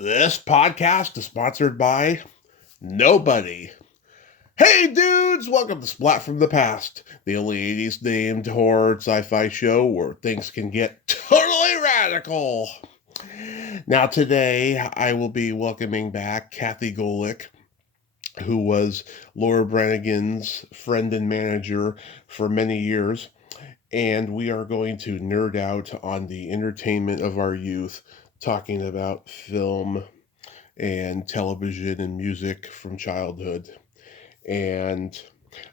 This podcast is sponsored by nobody. Hey dudes, welcome to Splat from the Past, the only 80s themed horror sci-fi show where things can get totally radical. Now today, I will be welcoming back Kathy Golik, who was Laura Branigan's friend and manager for many years, and we are going to nerd out on the entertainment of our youth, talking about film and television and music from childhood. And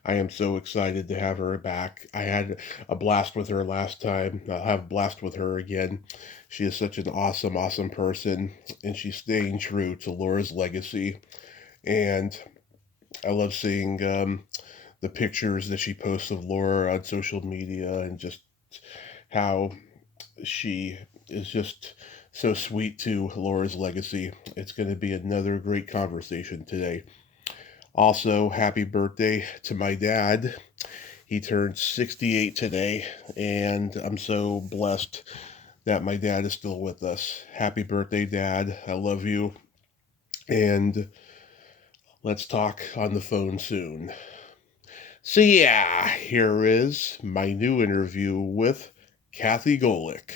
I am so excited to have her back. I had a blast with her last time. I'll have a blast with her again. She is such an awesome person, and she's staying true to Laura's legacy. And I love seeing the pictures that she posts of Laura on social media, and just how she is just so sweet to Laura's legacy. It's going to be another great conversation today. Also, happy birthday to my dad. He turned 68 today, and I'm so blessed that my dad is still with us. Happy birthday, Dad. I love you. And let's talk on the phone soon. So yeah, here is my new interview with Kathy Golik.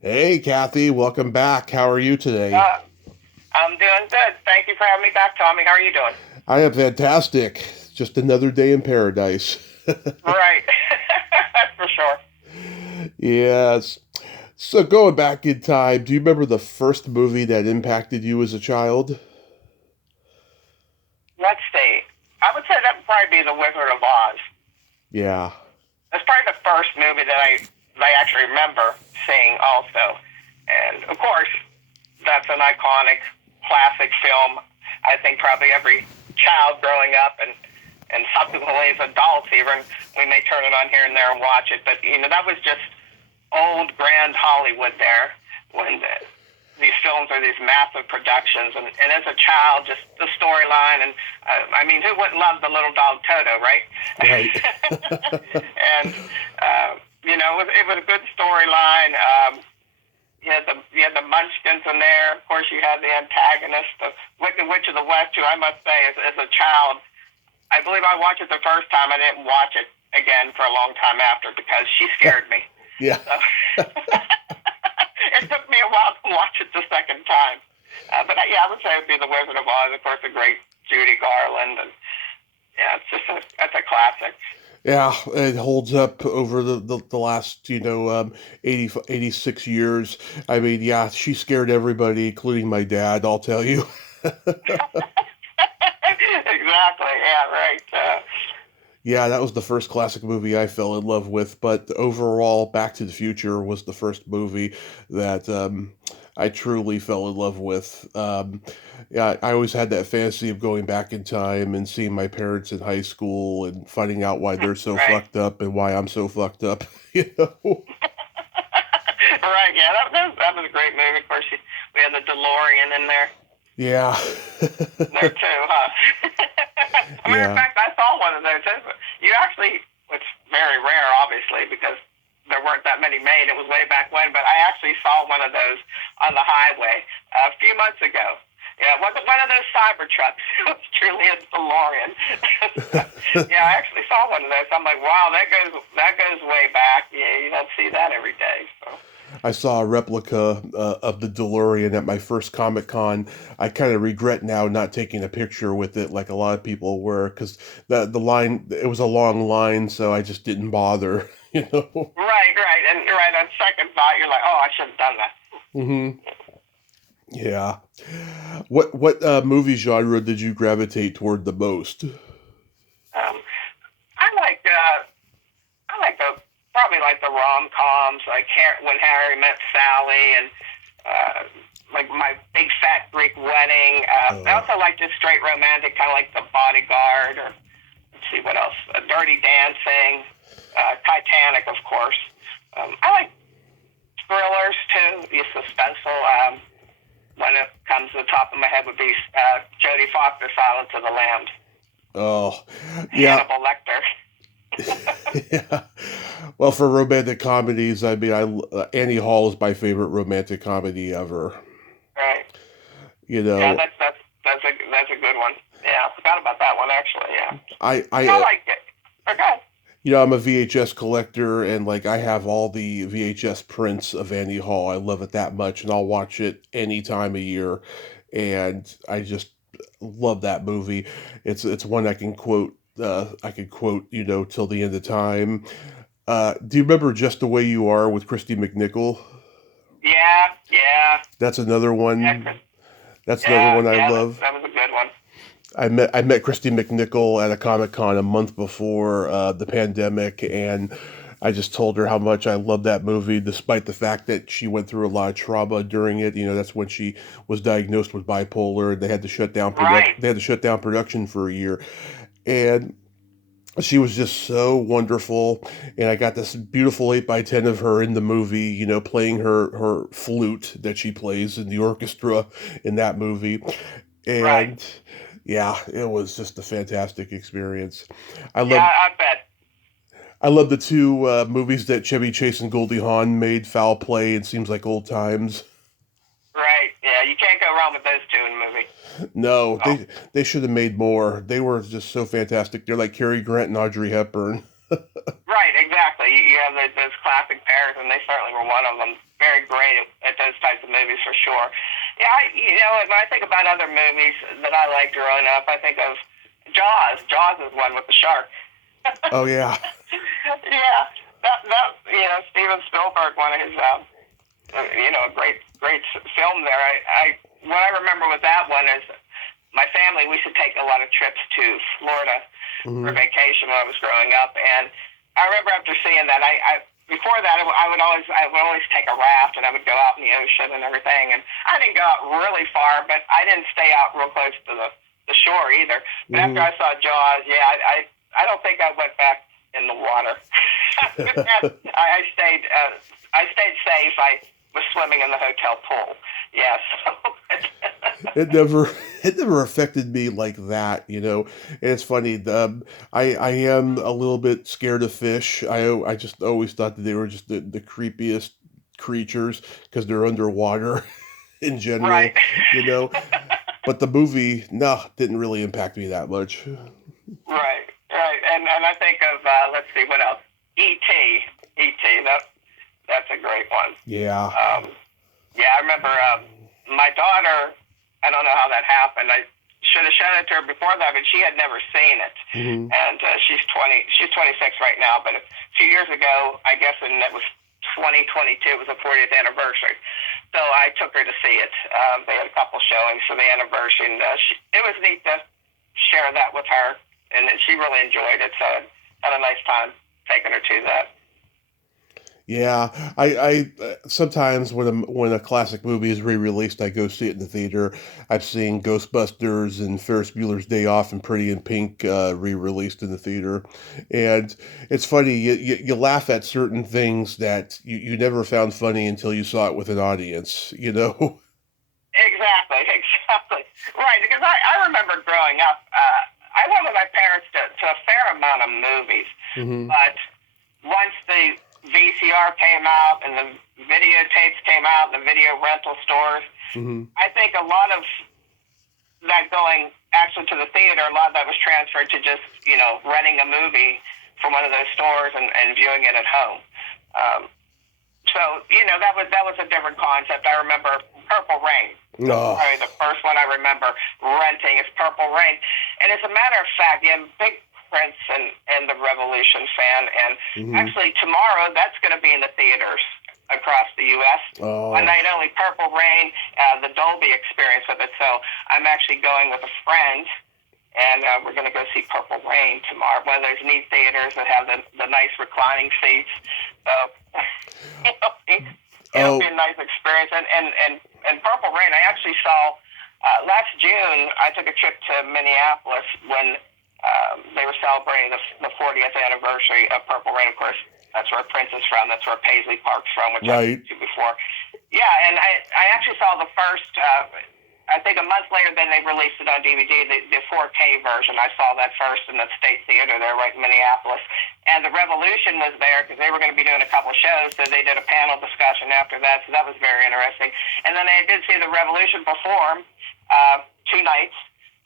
Hey, Kathy, welcome back. How are you today? I'm doing good. Thank you for having me back, Tommy. How are you doing? I am fantastic. Just another day in paradise. Right. For sure. Yes. So going back in time, do you remember the first movie that impacted you as a child? Let's see. I would say that would probably be The Wizard of Oz. Yeah. That's probably the first movie that I actually remember seeing also. And, of course, that's an iconic, classic film. I think probably every child growing up and subsequently as adults even, we may turn it on here and there and watch it. But, that was just old grand Hollywood there when these films are these massive productions. And as a child, just the storyline. And, who wouldn't love the little dog Toto, right? Right. And, it was a good storyline. You had the Munchkins in there. Of course, you had the antagonist, the Wicked Witch of the West, who I must say, as a child, I believe I watched it the first time. I didn't watch it again for a long time after because she scared me. Yeah. So, it took me a while to watch it the second time. But I would say it would be The Wizard of Oz. Of course, the great Judy Garland. And yeah, that's a classic. Yeah, it holds up over the last, 86 years. I mean, yeah, she scared everybody, including my dad, I'll tell you. Exactly, yeah, right. Yeah, that was the first classic movie I fell in love with, but overall, Back to the Future was the first movie that I truly fell in love with. Yeah, I always had that fantasy of going back in time and seeing my parents in high school and finding out why they're so Right. fucked up and why I'm so fucked up, Right, yeah, that was a great movie. Of course, we had the DeLorean in there. Yeah. There too, huh? As a matter of fact, I saw one of those. It's very rare, obviously, because there weren't that many made. It was way back when, but I actually saw one of those on the highway a few months ago. Yeah, it wasn't one of those cyber trucks. It was truly a DeLorean. Yeah, I actually saw one of those. I'm like, wow, that goes way back. Yeah, you don't see that every day. So. I saw a replica of the DeLorean at my first Comic-Con. I kind of regret now not taking a picture with it like a lot of people were, because the line, it was a long line, so I just didn't bother, Right. And right on second thought, you're like, oh, I should have done that. Mm-hmm. Yeah. What movie genre did you gravitate toward the most? I like probably like the rom-coms, like When Harry Met Sally, and like My Big Fat Greek Wedding. I also like just straight romantic, kind of like The Bodyguard, or let's see what else, Dirty Dancing, Titanic, of course. I like thrillers too, the suspenseful. When it comes to the top of my head would be Jodie Foster, Silence of the Lambs. Oh, yeah. Hannibal Lecter. Yeah. Well, for romantic comedies, I mean, Annie Hall is my favorite romantic comedy ever. Right. You Yeah, know, that's a good one. Yeah, I forgot about that one actually. Yeah, I I liked it. Okay. I'm a VHS collector, and like I have all the VHS prints of Annie Hall. I love it that much, and I'll watch it any time of year, and I just love that movie. It's one I can quote. I could quote, till the end of time. Do you remember Just the Way You Are with Christy McNichol? Yeah, yeah, That's another yeah, Chris. one. That's another Yeah, one I yeah. love. That was a good one. I met Christy McNichol at a Comic Con a month before the pandemic, and I just told her how much I love that movie, despite the fact that she went through a lot of trauma during it. That's when she was diagnosed with bipolar, and they had to shut down Right. production for a year, and she was just so wonderful. And I got this beautiful 8x10 of her in the movie, playing her flute that she plays in the orchestra in that movie. Right. And yeah, it was just a fantastic experience. I Yeah, love I bet. I love the two movies that Chevy Chase and Goldie Hawn made, Foul Play and Seems Like Old Times. Right. Yeah, you can't go wrong with those two in a movie. No, Oh, they should have made more. They were just so fantastic. They're like Cary Grant and Audrey Hepburn. right. Exactly. You have those classic pairs, and they certainly were one of them. Very great at those types of movies for sure. Yeah, when I think about other movies that I liked growing up, I think of Jaws. Jaws is one with the shark. Oh yeah. Yeah, Steven Spielberg, one of his, a great film there. What I remember with that one is my family. We used to take a lot of trips to Florida for Hmm. vacation when I was growing up, and I remember after seeing that, before that I would always take a raft and I would go out in the ocean and everything, and I didn't go out really far, but I didn't stay out real close to the shore either. But after Hmm. I saw Jaws, yeah, I don't think I went back in the water. I stayed safe. I was swimming in the hotel pool. Yeah, so It never it never affected me like that. And it's funny. I am a little bit scared of fish. I just always thought that they were just the creepiest creatures because they're underwater in right. general. You know, but the movie, no, didn't really impact me that much. Right, right, and I think of let's see what else. E.T. E.T. That's a great one. Yeah. Yeah, I remember my daughter. I don't know how that happened. I should have shown it to her before that, but she had never seen it. Hmm. And she's 20. She's 26 right now. But a few years ago, I guess, and it was 2022. It was the 40th anniversary. So I took her to see it. They had a couple showings for the anniversary, and it was neat to share that with her, and she really enjoyed it. So I had a nice time taking her to that. Yeah, I sometimes when a classic movie is re-released, I go see it in the theater. I've seen Ghostbusters and Ferris Bueller's Day Off and Pretty in Pink re-released in the theater, and it's funny. You laugh at certain things that you never found funny until you saw it with an audience. Exactly, exactly. Right, because I remember growing up, I went with my parents to a fair amount of movies, Hmm. but once the VCR came out and the videotapes came out, the video rental stores, Hmm. I think a lot of that going actually to the theater, a lot of that was transferred to just, renting a movie from one of those stores and viewing it at home. Um, that was a different concept. I remember Purple Rain. That's Oh, probably the first one I remember renting is Purple Rain. And as a matter of fact, I'm a big Prince and the Revolution fan. And hmm. actually, tomorrow that's going to be in the theaters across the U.S. One Oh, night only, Purple Rain, the Dolby experience of it. So I'm actually going with a friend, and we're going to go see Purple Rain tomorrow. One of those neat theaters that have the nice reclining seats. So it'll be oh, a nice experience. And Purple Rain, I actually saw last June. I took a trip to Minneapolis when they were celebrating the 40th anniversary of Purple Rain. Of course, that's where Prince is from. That's where Paisley Park's from, which I've right. been to before. Yeah, and I actually saw the first I think a month later, then they released it on DVD, the 4K version. I saw that first in the State Theater there, right in Minneapolis. And the Revolution was there because they were going to be doing a couple shows, so they did a panel discussion after that, so that was very interesting. And then I did see the Revolution perform 2 nights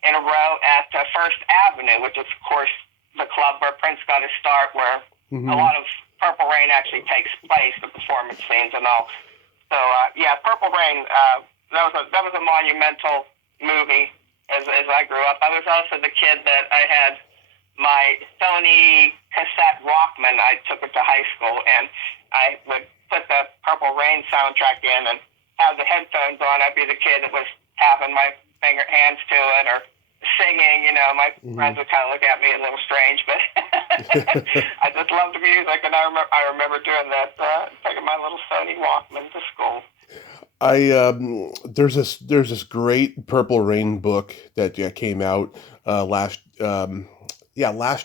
in a row at First Avenue, which is, of course, the club where Prince got his start, where a lot of Purple Rain actually takes place, the performance scenes and all. So, Purple Rain... That was a monumental movie as I grew up. I was also the kid that I had my Sony cassette Walkman. I took it to high school, and I would put the Purple Rain soundtrack in and have the headphones on. I'd be the kid that was having my hands to it or singing. My friends would kind of look at me a little strange, but I just loved the music, and I remember doing that, taking my little Sony Walkman to school. There's this great Purple Rain book that came out last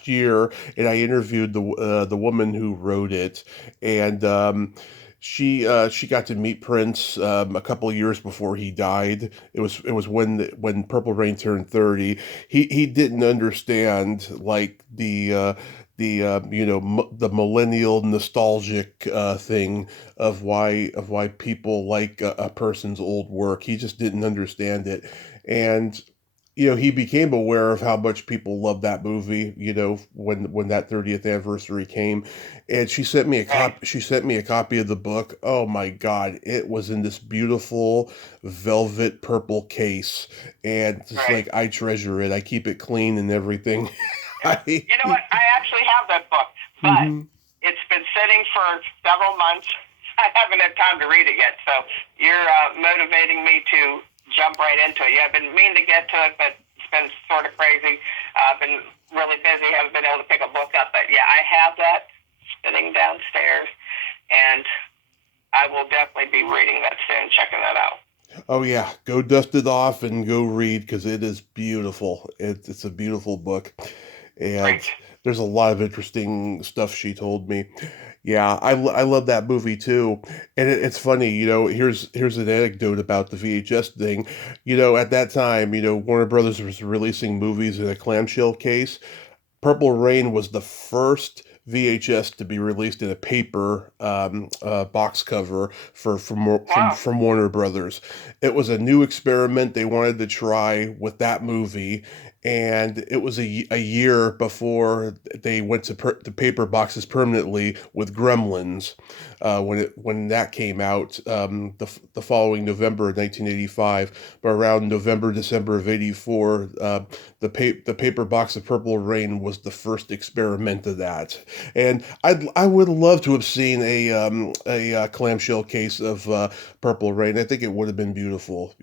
year, and I interviewed the woman who wrote it, and she got to meet Prince a couple of years before he died. It was when Purple Rain turned 30. He didn't understand like the millennial nostalgic thing of why people like a person's old work. He just didn't understand it, and he became aware of how much people loved that movie. When that 30th anniversary came, and she sent me a copy. She sent me a copy of the book. Oh my God! It was in this beautiful velvet purple case, and it's like I treasure it. I keep it clean and everything. You know what? I actually have that book, but it's been sitting for several months. I haven't had time to read it yet, so you're motivating me to jump right into it. Yeah, I've been meaning to get to it, but it's been sort of crazy. I've been really busy. Haven't been able to pick a book up, but yeah, I have that sitting downstairs, and I will definitely be reading that soon, checking that out. Oh yeah, go dust it off and go read because it is beautiful. It's a beautiful book. And there's a lot of interesting stuff she told me. Yeah, I love that movie too. And it's funny, here's an anecdote about the VHS thing. At that time, Warner Brothers was releasing movies in a clamshell case. Purple Rain was the first VHS to be released in a paper box cover from Warner Brothers. It was a new experiment they wanted to try with that movie, and it was a year before they went to the paper boxes permanently with Gremlins. When that came out, the following November of 1985, but around December of '84, the paper box of Purple Rain was the first experiment of that. And I would love to have seen a clamshell case of Purple Rain. I think it would have been beautiful,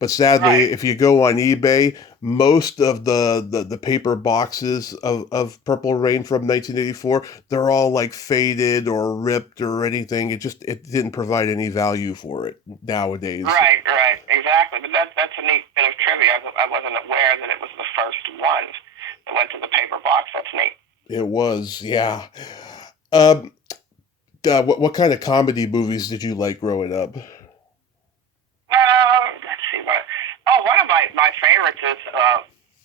But sadly, if you go on eBay, most of the paper boxes of Purple Rain from 1984, they're all like faded or ripped or anything. It didn't provide any value for it nowadays. Right, exactly. But that's a neat bit of trivia. I wasn't aware that it was the first one that went to the paper box. That's neat. It was, yeah. What kind of comedy movies did you like growing up? Let's see what. Oh, one of my favorites is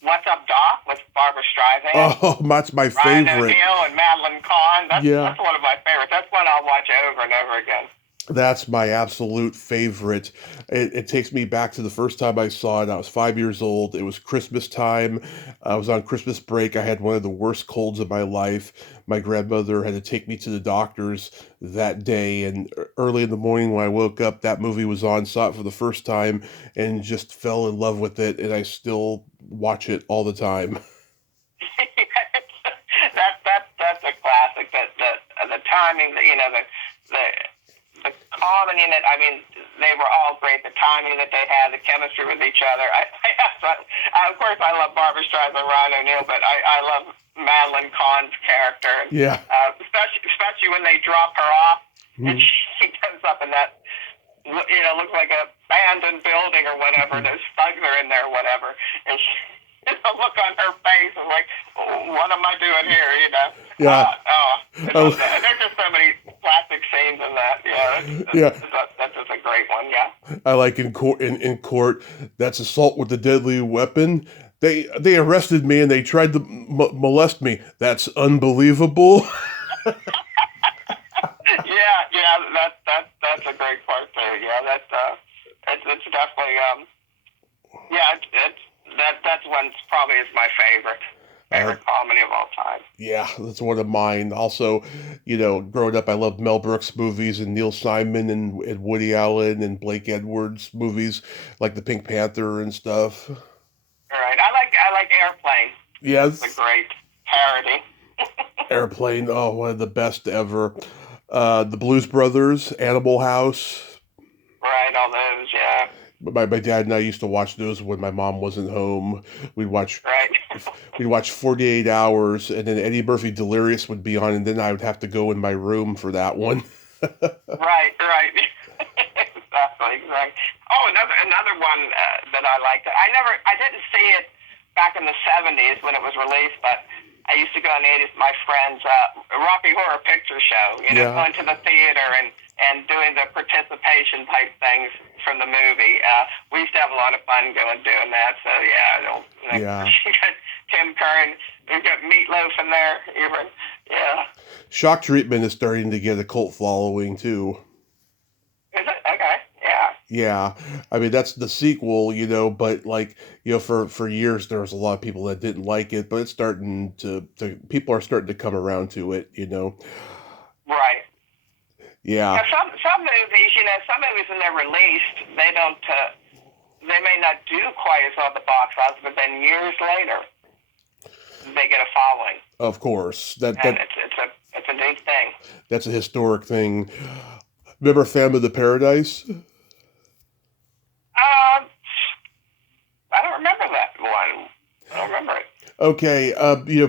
What's Up, Doc, with Barbara Streisand. Oh, that's my favorite. Ryan O'Neal and Madeline Kahn. That's one of my favorites. That's one I'll watch over and over again. That's my absolute favorite. It takes me back to the first time I saw it. I was 5 years old. It was Christmas time. I was on Christmas break. I had one of the worst colds of my life. My grandmother had to take me to the doctors that day. And early in the morning when I woke up, that movie was on, saw it for the first time, and just fell in love with it. And I still watch it all the time. That's a classic. The timing, the comedy in it, I mean, they were all great. The timing that they had, the chemistry with each other. Of course, I love Barbara Streisand and Ryan O'Neal, but I love Madeline Kahn's character. Yeah. Especially when they drop her off, and she goes up in that, looks like a abandoned building or whatever. Those thugs are in there or whatever. And the look on her face is like, what am I doing here, Yeah. There's just so many classic scenes in that. Yeah. That's just a great one, yeah. I like in court. In court, that's assault with a deadly weapon. They arrested me and they tried to molest me. That's unbelievable. Yeah, that's a great part too. Yeah, it's definitely yeah, that's one's probably is my Uh, favorite comedy of all time. yeah, that's one of mine. Also, growing up, I loved Mel Brooks movies and Neil Simon and Woody Allen and Blake Edwards movies like The Pink Panther and stuff. All right, I like Airplane. It's a Yes, great parody. Airplane. Oh, one of the best ever. The Blues Brothers, Animal House. Right, all those, yeah. My dad and I used to watch those when my mom wasn't home. We'd watch Right. we'd watch 48 Hours, and then Eddie Murphy Delirious would be on, and then I would have to go in my room for that one. Right. Exactly. Oh, another one that I liked. I didn't see it back in the '70s when it was released, but I used to go in the '80s with my friends, Rocky Horror Picture Show. Yeah. Going to the theater and doing the participation type things from the movie. We used to have a lot of fun doing that. So yeah, Yeah. you got Tim Curry, you got Meatloaf in there, even. Yeah. Shock Treatment is starting to get a cult following too. Is it? Okay. Yeah. Yeah, I mean that's the sequel, but like, for years there was a lot of people that didn't like it, but it's starting to people are starting to come around to it. Right. Yeah. Yeah, some movies when they're released, they may not do quite as well at the box office, but then years later, they get a following, Of course. and it's a big thing. That's a historic thing. Remember Phantom of the Paradise? I don't remember that one. I don't remember it. Okay,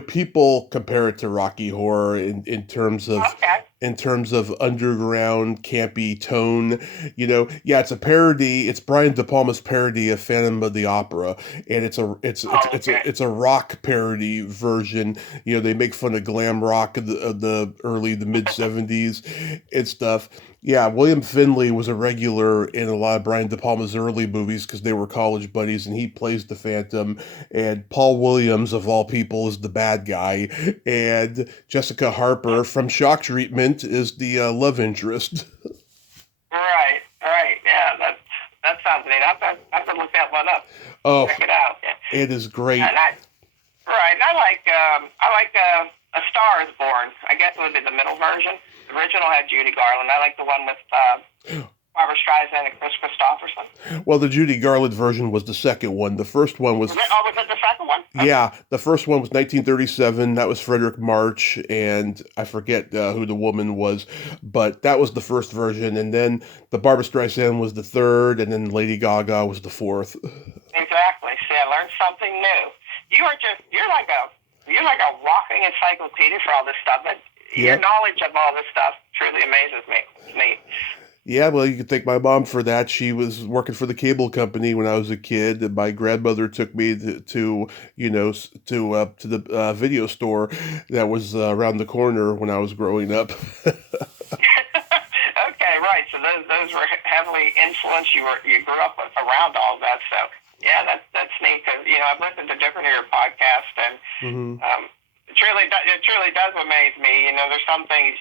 people compare it to Rocky Horror in terms of Okay. underground campy tone. Yeah, it's a parody. It's Brian De Palma's parody of Phantom of the Opera, and it's a rock parody version. They make fun of glam rock of the early the mid '70s and stuff. Yeah, William Finley was a regular in a lot of Brian De Palma's early movies because they were college buddies, and he plays the Phantom. And Paul Williams, of all people, is the bad guy, and Jessica Harper from Shock Treatment is the love interest. Right. Yeah, that sounds neat. I have to look that one up. Oh, Check it out. Yeah. it is great. And I like A Star Is Born. I guess it would be the middle version. The original had Judy Garland. I like the one with Barbara Streisand and Chris Christopherson. Well, the Judy Garland version was the second one. The first one was... Was it the second one? Yeah, the first one was 1937. That was Frederick March, and I forget who the woman was, but that was the first version. And then the Barbara Streisand was the third, and then Lady Gaga was the fourth. Exactly. See, I learned something new. You're like a walking encyclopedia for all this stuff. Your knowledge of all this stuff truly amazes me. It's neat. Yeah, well, you can thank my mom for that. She was working for the cable company when I was a kid, and my grandmother took me to the video store that was around the corner when I was growing up. Okay, right. So those were heavily influenced. You grew up around all that. So yeah, that's neat because I've listened to different of your podcasts and. Mm-hmm. It truly does amaze me. There's some things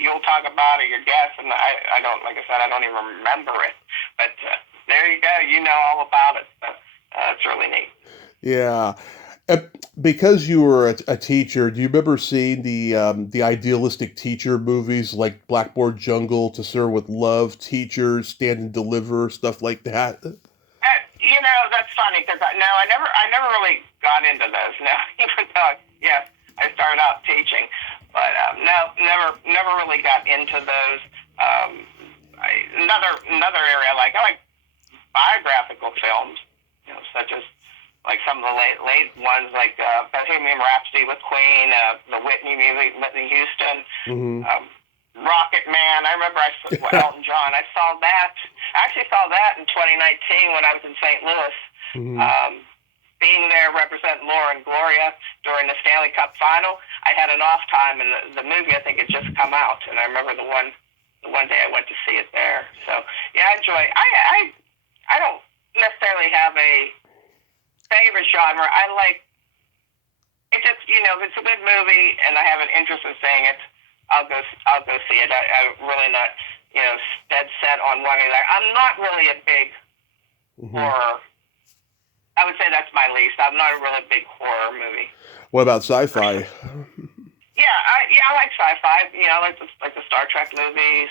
you'll talk about or your guests, and I don't, like I said, I don't even remember it. But there you go. You know all about it. So, it's really neat. Yeah. Because you were a teacher, do you remember seeing the idealistic teacher movies like Blackboard Jungle, To Sir with Love, Teachers, Stand and Deliver, stuff like that? That's funny because I never really got into those. No, even though I started out teaching, but no, never really got into those. Another area I like biographical films, such as like some of the late ones like Bohemian Rhapsody with Queen, the Whitney music, Whitney Houston, Rocket Man. I remember Elton John. I actually saw that in 2019 when I was in St. Louis. Being there representing Laura and Gloria during the Stanley Cup final, I had an off time, and the movie I think had just come out, and I remember the one day I went to see it there. So yeah, I enjoy. I don't necessarily have a favorite genre. I like it. Just if it's a good movie and I have an interest in seeing it, I'll go see it. I'm really not dead set on one or the other. I'm not really a big horror. I would say that's my least. I'm not a really big horror movie. What about sci-fi? I like sci-fi. I like the Star Trek movies.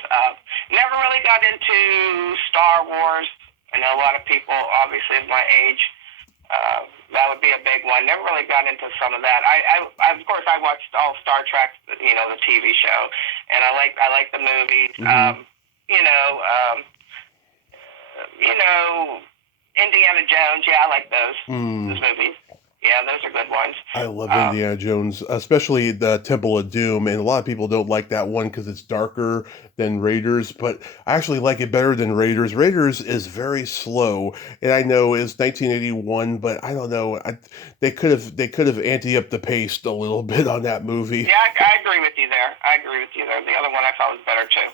Never really got into Star Wars. I know a lot of people, obviously, of my age, that would be a big one. Never really got into some of that. I of course, I watched all Star Trek, the TV show, and I like the movies. Indiana Jones. Yeah, I like those movies. Yeah, those are good ones. I love Indiana Jones, especially the Temple of Doom, and a lot of people don't like that one because it's darker than Raiders, but I actually like it better than Raiders. Raiders is very slow, and I know it's 1981, but I don't know. They could have amped up the pace a little bit on that movie. Yeah, I agree with you there. The other one I thought was better too.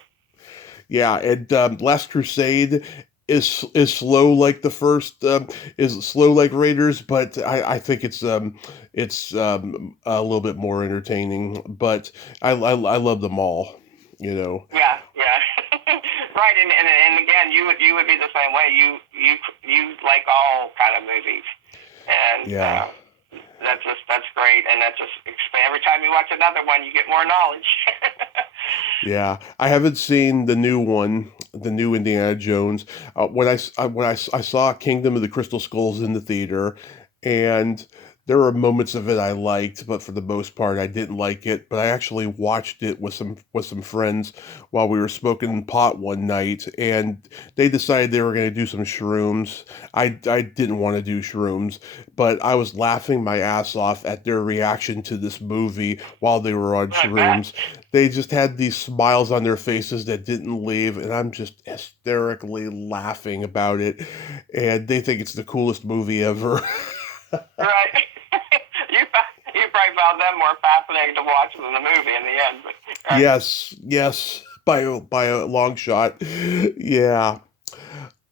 Yeah, and Last Crusade is slow like the first, is slow like Raiders, but I think it's a little bit more entertaining. But I love them all, Yeah. Right, and again, you would be the same way. You like all kind of movies, and that's great, and that just every time you watch another one, you get more knowledge. Yeah, I haven't seen the new one, the new Indiana Jones. When I saw Kingdom of the Crystal Skulls in the theater, and there were moments of it I liked, but for the most part, I didn't like it. But I actually watched it with some friends while we were smoking pot one night, and they decided they were going to do some shrooms. I didn't want to do shrooms, but I was laughing my ass off at their reaction to this movie while they were on shrooms. They just had these smiles on their faces that didn't leave, and I'm just hysterically laughing about it. And they think it's the coolest movie ever. Right. You probably found them more fascinating to watch than the movie in the end. But, Yes, by a long shot. Yeah.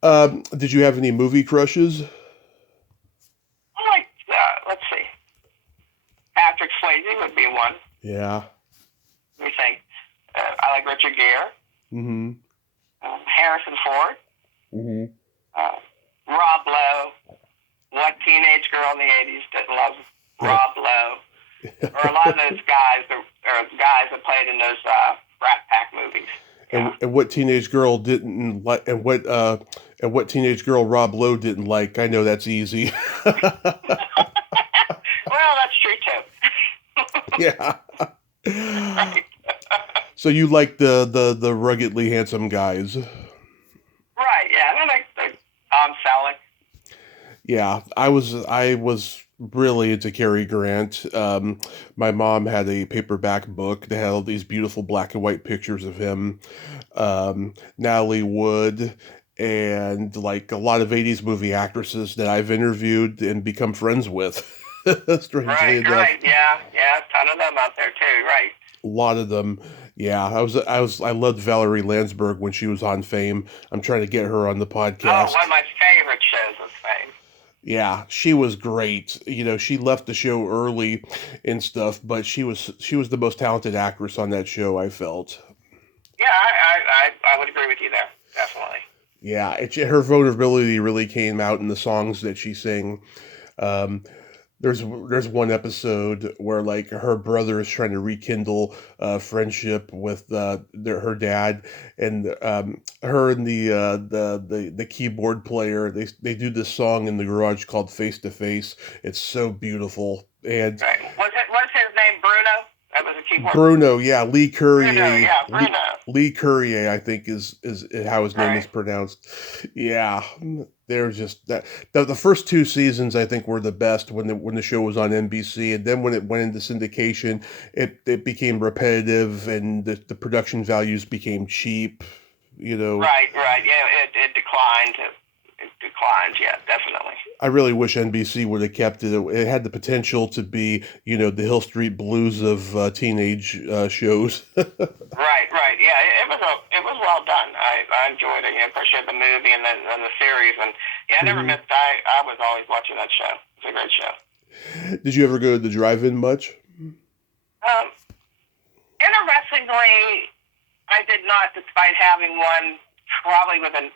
Did you have any movie crushes? I like, let's see, Patrick Swayze would be one. Yeah. Let me think. I like Richard Gere. Mm-hmm. Harrison Ford. Mm-hmm. Rob Lowe. What teenage girl in the 80s didn't love Rob Lowe? Or a lot of those guys that played in those Rat Pack movies. Yeah. And what teenage girl didn't like? And what teenage girl Rob Lowe didn't like? I know that's easy. Well, that's true too. Yeah. Right. So you like the ruggedly handsome guys? Right. Yeah. I like the Tom Selleck. Yeah, I was really into Cary Grant. My mom had a paperback book that had all these beautiful black and white pictures of him, Natalie Wood, and like a lot of 80s movie actresses that I've interviewed and become friends with. Strangely enough. Right. Yeah. A ton of them out there too. Right. A lot of them. Yeah, I loved Valerie Landsberg when she was on Fame. I'm trying to get her on the podcast. Oh, one of my favorite shows was Fame. Yeah, she was great. She left the show early and stuff, but she was the most talented actress on that show, I felt. Yeah, I would agree with you there, definitely. Yeah, her vulnerability really came out in the songs that she sang. There's one episode where like her brother is trying to rekindle friendship with her dad, and her and the keyboard player, they do this song in the garage called Face to Face. It's so beautiful. And right. What's his name? Bruno? That was a keyboard. Bruno, yeah, Lee Courier. Bruno, yeah, Bruno. Lee Courier, I think is how his name is pronounced. Yeah. They're just that the first two seasons I think were the best when the show was on NBC, and then when it went into syndication, it became repetitive and the production values became cheap. Right. Yeah, it declined. It declined. Yeah, definitely. I really wish NBC would have kept it. It had the potential to be, the Hill Street Blues of teenage shows. Right. Yeah, it was well done. I enjoyed it. Of course, you had the movie and the series, and yeah, I never missed. I was always watching that show. It's a great show. Did you ever go to the drive-in much? Interestingly, I did not, despite having one probably within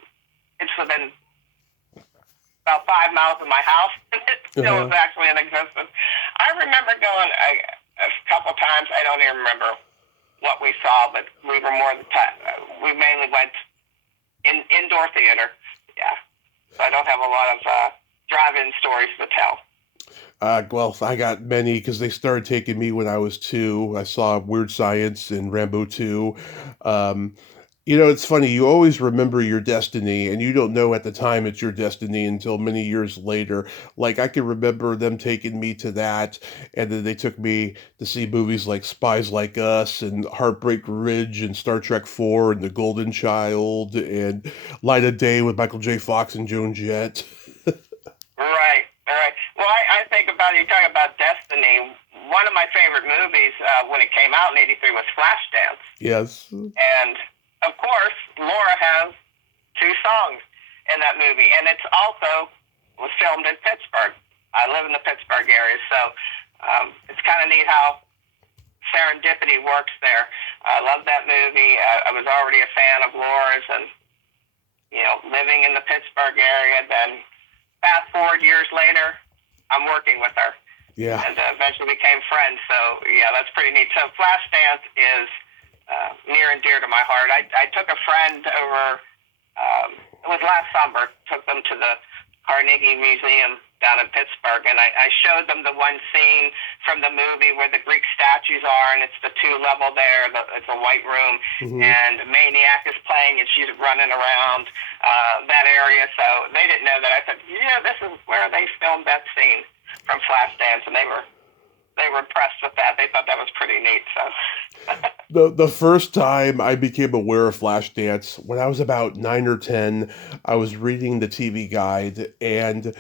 about 5 miles of my house. It still was actually in existence. I remember going a couple times. I don't even remember what we saw, but we were more the time. We mainly went indoor theater. Yeah, so I don't have a lot of drive-in stories to tell. Well, I got many because they started taking me when I was 2. I saw Weird Science and Rambo 2. It's funny, you always remember your destiny, and you don't know at the time it's your destiny until many years later. Like, I can remember them taking me to that, and then they took me to see movies like Spies Like Us, and Heartbreak Ridge, and Star Trek 4, and The Golden Child, and Light of Day with Michael J. Fox and Joan Jett. Right. Well, I think about it, you talk about destiny. One of my favorite movies when it came out in '83 was Flashdance. Yes. And of course, Laura has 2 songs in that movie, and it's also was filmed in Pittsburgh. I live in the Pittsburgh area, so it's kind of neat how serendipity works there. I love that movie. I was already a fan of Laura's, and living in the Pittsburgh area. Then fast forward years later, I'm working with her. Yeah. And eventually became friends. So yeah, that's pretty neat. So Flashdance is near and dear to my heart. I took a friend over, it was last summer, took them to the Carnegie Museum down in Pittsburgh, and I showed them the one scene from the movie where the Greek statues are, and it's the 2-level there, it's a white room, and Maniac is playing, and she's running around that area, so they didn't know that. I said, yeah, this is where they filmed that scene from Flashdance, and they were impressed with that. They thought that was pretty neat, so... The first time I became aware of Flashdance, when I was about 9 or 10, I was reading the TV guide, and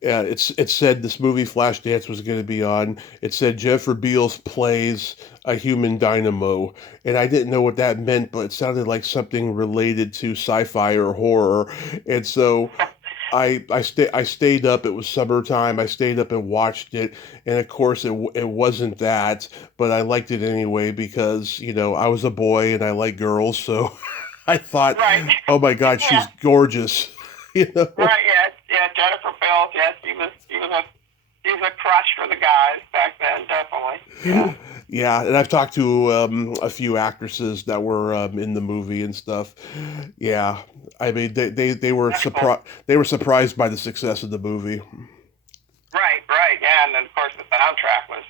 it said this movie Flashdance was going to be on. It said Jennifer Beals plays a human dynamo, and I didn't know what that meant, but it sounded like something related to sci-fi or horror, and so I stayed up. It was summertime. I stayed up and watched it, and of course it wasn't that, but I liked it anyway because I was a boy and I like girls, so I thought, right. Oh my God, she's gorgeous, Right? Yeah. Jennifer Beals. Yes, she was a crush for the guys back then, definitely. Yeah. Yeah, and I've talked to a few actresses that were in the movie and stuff. Yeah, I mean they were surprised. They were surprised by the success of the movie. Right. Yeah, and then of course the soundtrack was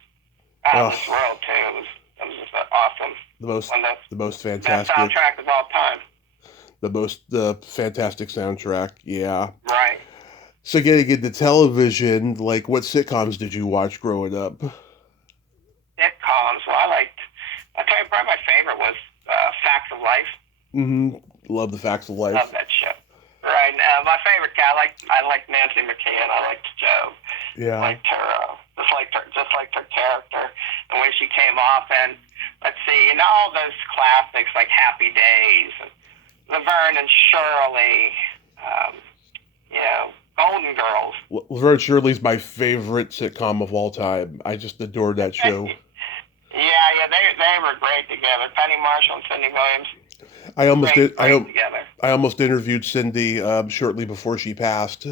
out of this world too. It was just awesome. The most Best fantastic soundtrack of all time. The fantastic soundtrack. Yeah. Right. So getting into television, like what sitcoms did you watch growing up? Sitcoms. Well, I'll tell you, probably my favorite was Facts of Life. Love the Facts of Life. Love that show. Right. My favorite guy, I liked Nancy McKeon. I liked Joe. Yeah. I liked her, just like her character, the way she came off. And let's see, all those classics like Happy Days, and Laverne and Shirley, Golden Girls. Laverne and Shirley's my favorite sitcom of all time. I just adore that show. Yeah, they were great together. Penny Marshall and Cindy Williams. I almost interviewed Cindy shortly before she passed.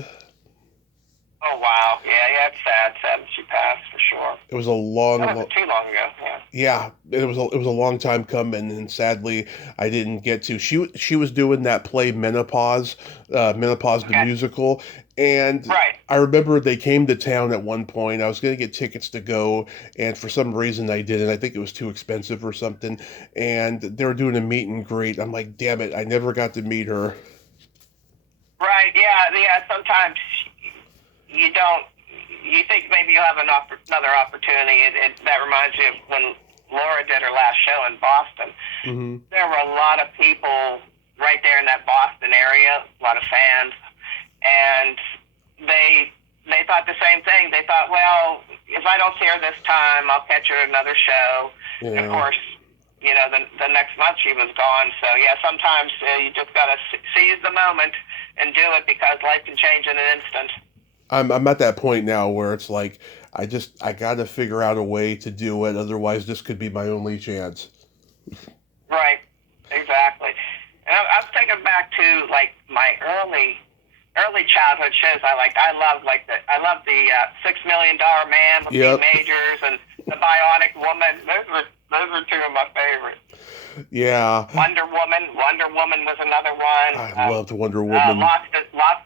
Oh wow, yeah, it's sad that she passed for sure. It was a long. That wasn't too long ago. Yeah, it was a long time coming, and sadly, I didn't get to. She was doing that play Menopause, the musical, and right. I remember they came to town at one point. I was going to get tickets to go, and for some reason I didn't. I think it was too expensive or something, and they were doing a meet and greet. I'm like, damn it, I never got to meet her. Right. Yeah. Sometimes you don't. You think maybe you'll have another opportunity. That reminds me of when Laura did her last show in Boston. There were a lot of people right there in that Boston area, a lot of fans, and they thought the same thing. They thought, well, if I don't see her this time, I'll catch her at another show. Yeah. And of course, you know, the next month she was gone. So yeah, sometimes you just gotta seize the moment and do it, because life can change in an instant. I'm at that point now where it's like I got to figure out a way to do it. Otherwise, this could be my only chance. Right. Exactly. And I'm thinking back to like my early childhood shows I liked. I love the $6 Million Man with Yep. B. Majors and the Bionic Woman. Those were two of my favorites. Yeah. Wonder Woman was another one. I loved Wonder Woman. Lost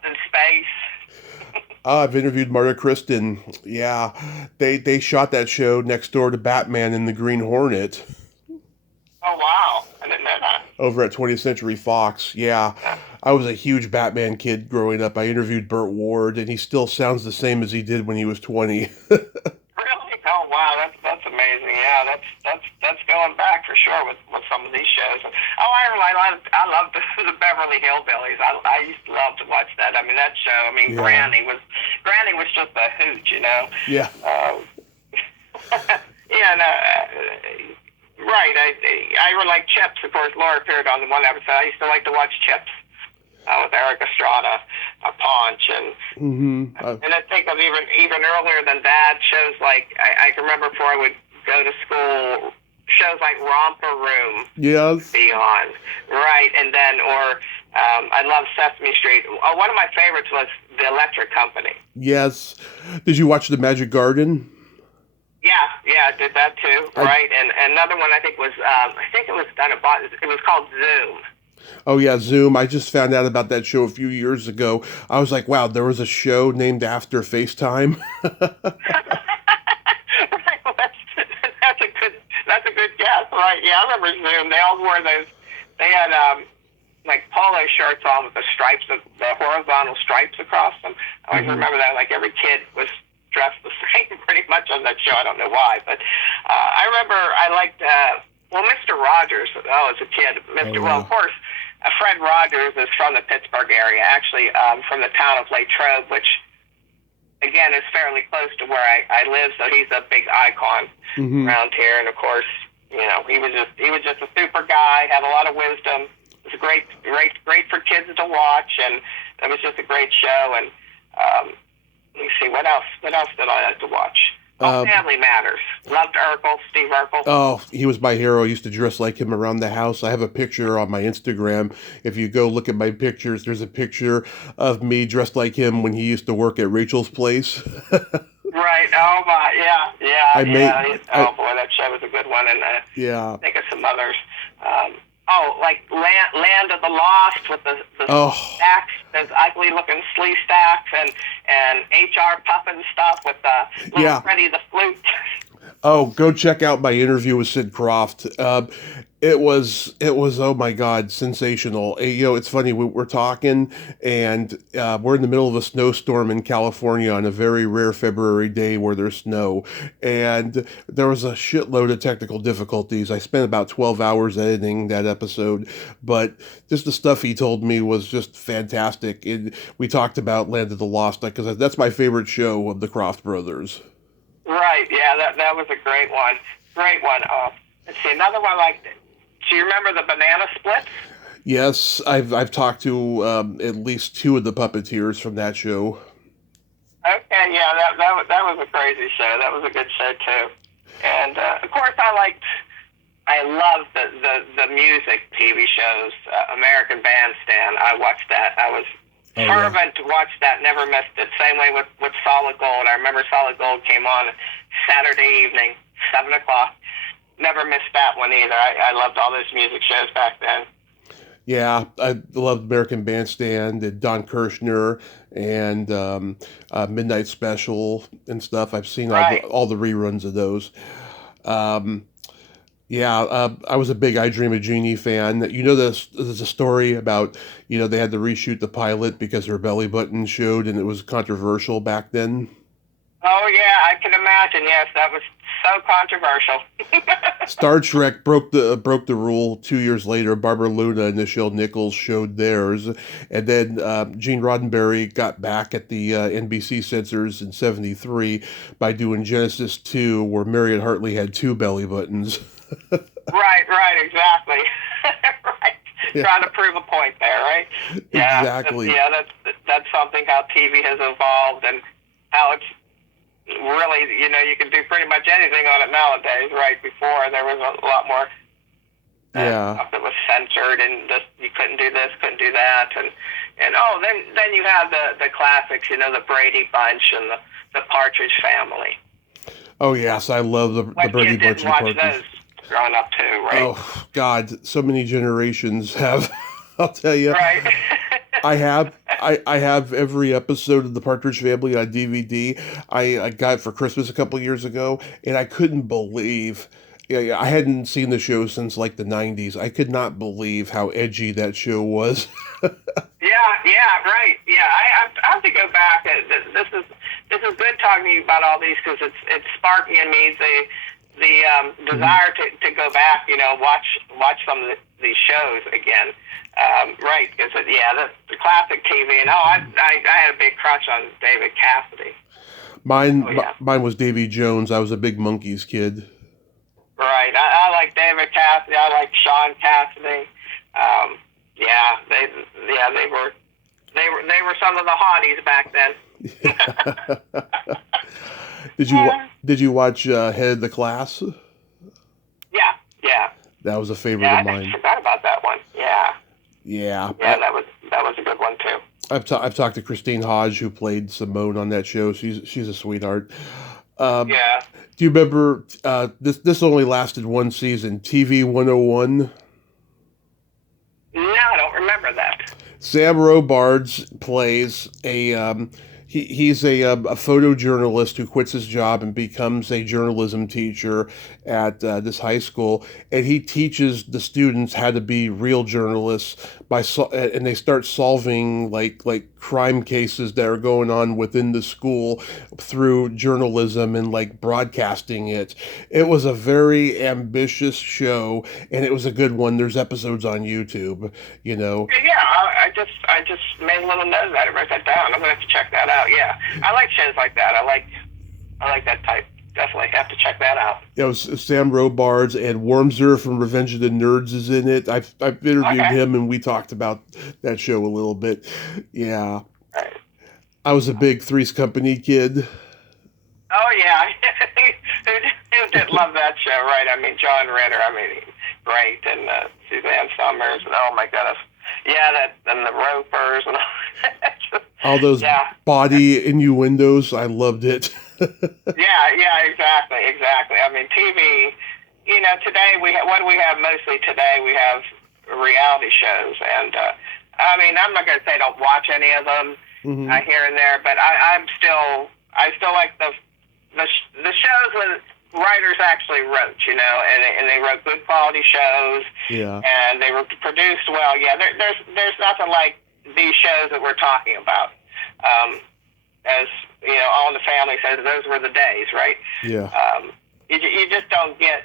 in Space. I've interviewed Marta Kristen. Yeah, they shot that show next door to Batman and the Green Hornet. Oh wow, I didn't know that. Over at 20th Century Fox. Yeah, I was a huge Batman kid growing up. I interviewed Burt Ward, and he still sounds the same as he did when he was 20. Really? Oh wow, that's amazing. Yeah, that's going back for sure with some of these shows. Oh, I love the Beverly Hillbillies. I used to love to watch that. I mean, that show. I mean, Yeah. Granny was just a hoot, you know. Yeah. Yeah. Right. I like Chips. Of course, Laura appeared on the one episode. I used to like to watch Chips with Eric Estrada, Paunch, and I think of even earlier than that, shows like I can remember before I would go to school, shows like Romper Room. Yes. Be on, right, and then I love Sesame Street. Oh, one of my favorites was The Electric Company. Yes. Did you watch The Magic Garden? Yeah, I did that too. Right, and another one I think was it was done it was called Zoom. Oh yeah, Zoom. I just found out about that show a few years ago. I was like, wow, there was a show named after FaceTime. Right, well, that's a good guess. Right, yeah, I remember Zoom. They all wore those. They had like polo shirts on with the horizontal stripes across them. I always remember that. Like every kid was dressed the same pretty much on that show. I don't know why, but I remember I liked Mr. Rogers. Oh, as a kid, Well, of course, Fred Rogers is from the Pittsburgh area, actually from the town of Latrobe, which again is fairly close to where I live. So he's a big icon around here, and of course, you know, he was just a super guy, had a lot of wisdom. It was great for kids to watch, and it was just a great show. And let me see, what else did I like to watch? Family Matters. Loved Urkel, Steve Urkel. Oh, he was my hero. I used to dress like him around the house. I have a picture on my Instagram. If you go look at my pictures, there's a picture of me dressed like him when he used to work at Rachel's Place. Right. Oh my. Yeah. Oh boy, that show was a good one. And yeah. Think of some others. Like Land of the Lost with the stacks, those ugly looking slee stacks, and HR Puffin stuff with little Freddie the Flute. Oh, go check out my interview with Sid Krofft. It was, oh my God, sensational. You know, it's funny, we're talking, and we're in the middle of a snowstorm in California on a very rare February day where there's snow, and there was a shitload of technical difficulties. I spent about 12 hours editing that episode, but just the stuff he told me was just fantastic. We talked about Land of the Lost, because that's my favorite show of the Krofft Brothers. Right, yeah, that was a great one. Let's see, another one like, do you remember the Banana Splits? Yes, I've talked to at least two of the puppeteers from that show. Okay, yeah, that was a crazy show. That was a good show too. And of course, I love the music TV shows. American Bandstand. I watched that. I was fervent to watch that. Never missed it. Same way with Solid Gold. I remember Solid Gold came on Saturday evening, 7:00. Never missed that one either. I loved all those music shows back then. Yeah, I loved American Bandstand and Don Kirshner and Midnight Special and stuff. I've seen all the reruns of those. I was a big I Dream of Jeannie fan. You know, there's a story about, you know, they had to reshoot the pilot because her belly button showed and it was controversial back then. Oh, yeah, I can imagine. Yes, that was so controversial. Star Trek broke the rule 2 years later. Barbara Luna and Nichelle Nichols showed theirs, and then Gene Roddenberry got back at the NBC censors in '73 by doing Genesis 2, where Marion Hartley had two belly buttons. Right, exactly. Right, Yeah. trying to prove a point there, right? Yeah, Exactly. that's something how TV has evolved and how it's really, you can do pretty much anything on it nowadays. Right, before there was a lot more stuff that was censored, and you couldn't do this, couldn't do that, and then you have the classics, the Brady Bunch and the Partridge Family. Oh yes, I love the Brady Bunch and the Partridge. Those growing up too, right? Oh God, so many generations have. I'll tell you. Right. I have every episode of the Partridge Family on DVD. I got it for Christmas a couple of years ago, and I couldn't believe. Yeah, I hadn't seen the show since like the '90s. I could not believe how edgy that show was. Yeah, right. Yeah, I have to go back. This is good talking to you about all these, because it's sparking in me the desire to go back. Watch some of these shows again. Right, because the classic TV, and I had a big crush on David Cassidy. Mine was Davy Jones. I was a big Monkees kid. Right, I like David Cassidy. I like Sean Cassidy. They were some of the hotties back then. Did you watch Head of the Class? Yeah. That was a favorite of mine. I forgot about that one. Yeah. Yeah, that was a good one too. I've talked to Christine Hodge, who played Simone on that show. She's a sweetheart. Yeah. Do you remember this only lasted one season? TV 101. No, I don't remember that. Sam Robards plays he's a photojournalist who quits his job and becomes a journalism teacher at this high school, and he teaches the students how to be real journalists and they start solving like crime cases that are going on within the school through journalism and like broadcasting it. It was a very ambitious show, and it was a good one. There's episodes on YouTube, Yeah, I just made a little note of that. I wrote that down. I'm gonna have to check that out. Yeah, I like shows like that. I like that type. Definitely have to check that out. It was Sam Robards, and Wormser from Revenge of the Nerds is in it. I've interviewed him, and we talked about that show a little bit. Yeah. Right. I was a big Three's Company kid. Oh yeah, who didn't love that show, right? I mean, John Ritter. I mean, great, and Suzanne Summers. And oh my goodness. Yeah, and the Ropers and all those body innuendos. I loved it. Yeah, exactly. I mean, TV. Today what do we have mostly today? We have reality shows, and I mean, I'm not going to say don't watch any of them here and there, but I still like the shows when writers actually wrote, and they wrote good quality shows, and they were produced well. Yeah, there's nothing like these shows that we're talking about. As All in the Family says, those were the days, right? Yeah. You just don't get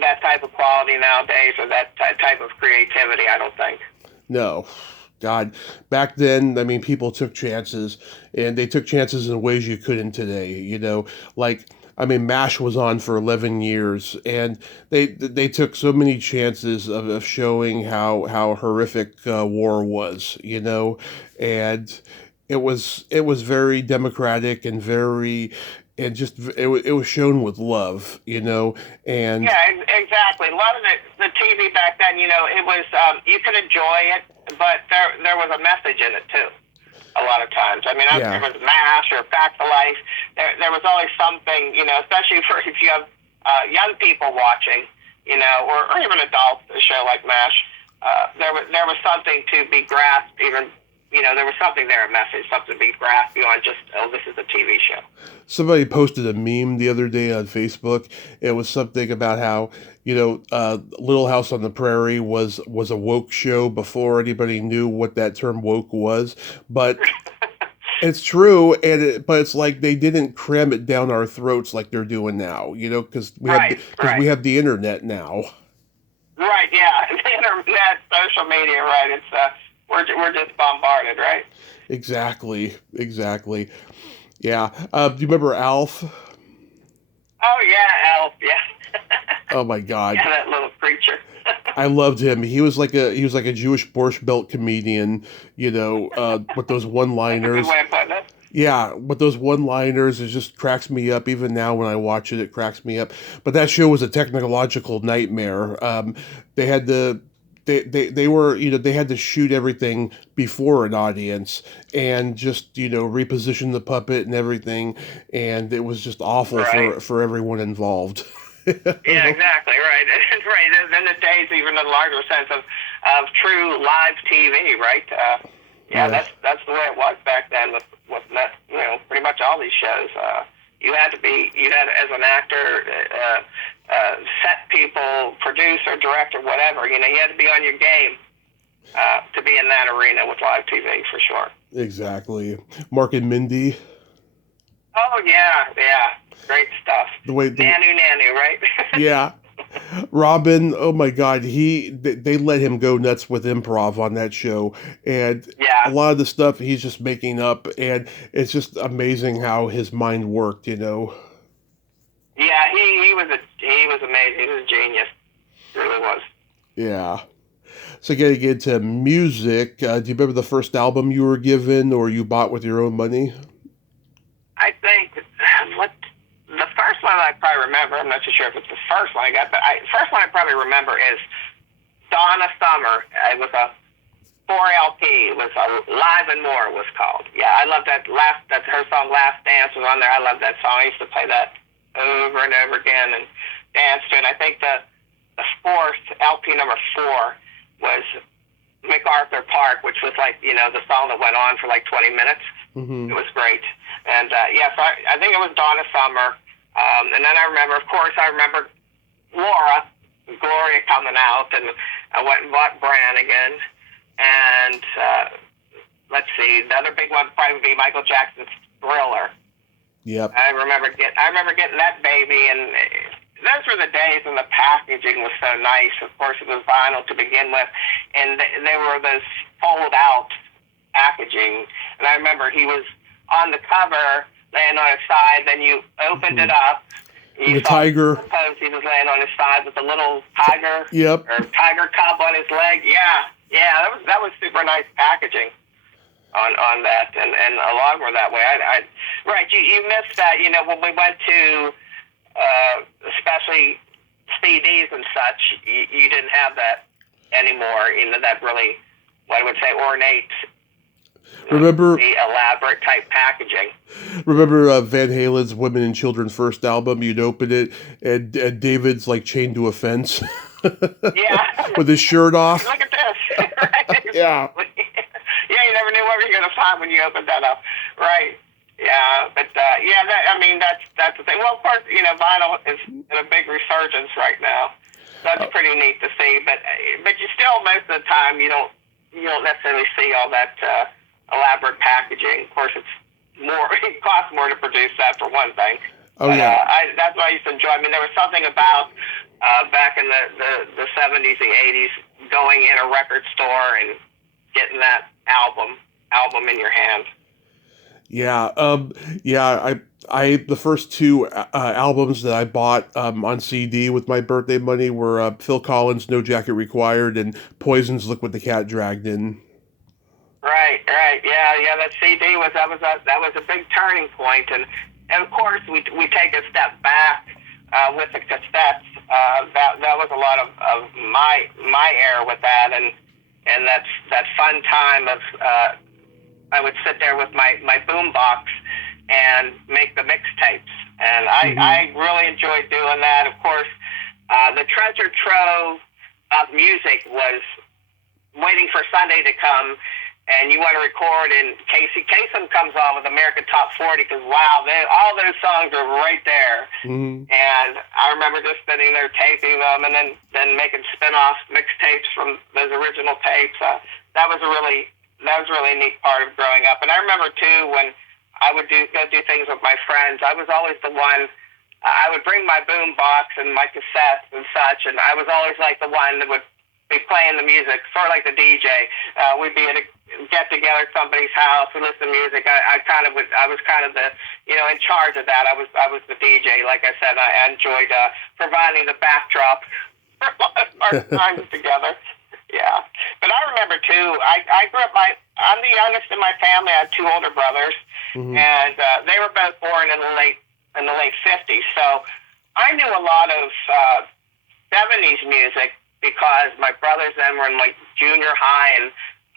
that type of quality nowadays, or that type of creativity, I don't think. No. God, back then, I mean, people took chances, and they took chances in ways you couldn't today, like, I mean, MASH was on for 11 years, and they took so many chances of showing how horrific war was, and it was very democratic and very, and just it was shown with love, and yeah, exactly. A lot of the TV back then, it was you could enjoy it, but there was a message in it too. A lot of times. I mean, it was MASH or Back to Life. There was always something, especially for if you have young people watching, or even adults, a show like MASH. There was something to be grasped, even, there was something there, a message, something to be grasped beyond just, this is a TV show. Somebody posted a meme the other day on Facebook. It was something about how, Little House on the Prairie was a woke show before anybody knew what that term woke was. But It's true, but it's like they didn't cram it down our throats like they're doing now, because Right, we right, have the internet now. right. Yeah, the internet, social media. Right. It's we're just bombarded. Right. Exactly, exactly. Yeah. Do you remember Alf? Oh yeah, Elf. Yeah. Oh my God, Yeah, that little creature. I loved him. He was like a Jewish Borscht Belt comedian, with those That's a good one-liners. way of putting it. Yeah, with those one-liners, it just cracks me up. Even now, when I watch it, it cracks me up. But that show was a technological nightmare. They had to, they were, they had to shoot everything before an audience and just, reposition the puppet and everything, and it was just awful Right. for everyone involved. Yeah, exactly. Right. Right. In the days, even in a larger sense of true live TV. Right. Yeah, Yeah. that's the way it was back then with pretty much all these shows. You had as an actor, set people, producer, director, whatever. You had to be on your game to be in that arena with live TV for sure. Exactly. Mark and Mindy. Oh yeah, yeah, great stuff. The way Nanu, right? Yeah. Robin, oh my God, they let him go nuts with improv on that show, and a Yeah, lot of the stuff he's just making up, and it's just amazing how his mind worked. yeah. He was amazing. He was a genius. He really was. Yeah. So getting into music, do you remember the first album you were given or you bought with your own money? I think what the first one I probably remember. I'm not too sure if it's the first one I got, but first one I probably remember is Donna Summer. It was a 4 LP. It was a Live and More. It was called. Yeah, I love that. That's her song. Last Dance was on there. I love that song. I used to play that over and over again and dance to it. I think the fourth LP, number 4, was MacArthur Park, which was like the song that went on for like 20 minutes. Mm-hmm. It was great. And yeah, so I think it was Donna Summer. And then I remember Laura, Gloria coming out, and I went and bought Branigan. And let's see, the other big one would probably be Michael Jackson's Thriller. Yep. I remember getting that baby, and those were the days when the packaging was so nice. Of course, it was vinyl to begin with, and they were those fold-out packaging. And I remember he was on the cover, laying on his side. Then you opened it up. The tiger. He was laying on his side with a little tiger. Yep. Or tiger cub on his leg. Yeah. That was super nice packaging on that, and a lot were that way. Right. You missed that. When we went to especially CDs and such, you didn't have that anymore. That really, what I would say, ornate. Remember the elaborate type packaging. Remember Van Halen's "Women and Children" first album? You'd open it, and David's like chained to a fence. Yeah. With his shirt off. Look at this. Right? Yeah. Yeah, you never knew what you were going to find when you opened that up. Right. Yeah, but that's the thing. Well, of course, vinyl is in a big resurgence right now. That's pretty neat to see. But you still, most of the time, you don't necessarily see all that elaborate packaging. Of course, it's more. It costs more to produce that, for one thing. Oh, yeah. That's what I used to enjoy. I mean, there was something about back in the 70s, the 80s, going in a record store and getting that album in your hand. Yeah. I the first 2 albums that I bought on CD with my birthday money were Phil Collins' "No Jacket Required" and Poison's "Look What the Cat Dragged In." Right. Yeah. That CD was a big turning point, and of course we take a step back with the cassettes. That was a lot of my era with that, and that's that fun time of I would sit there with my boom box and make the mixtapes, and I really enjoyed doing that. Of course, the treasure trove of music was waiting for Sunday to come. And you want to record, and Casey Kasem comes on with American Top 40 because, wow, all those songs are right there. Mm-hmm. And I remember just sitting there taping them and then making spin-off mixtapes from those original tapes. That was a really that was a really neat part of growing up. And I remember too when I would go do things with my friends. I was always the one. I would bring my boom box and my cassettes and such, and I was always like the one that would be playing the music, sort of like the DJ. We'd be at a get together at somebody's house. We listen to music. I was kind of the, in charge of that. I was the DJ. Like I said, I enjoyed providing the backdrop for a lot of our times together. Yeah, but I remember too. I grew up. I'm the youngest in my family. I have two older brothers, and they were both born in the late '50s. So I knew a lot of '70s music because my brothers then were in like junior high and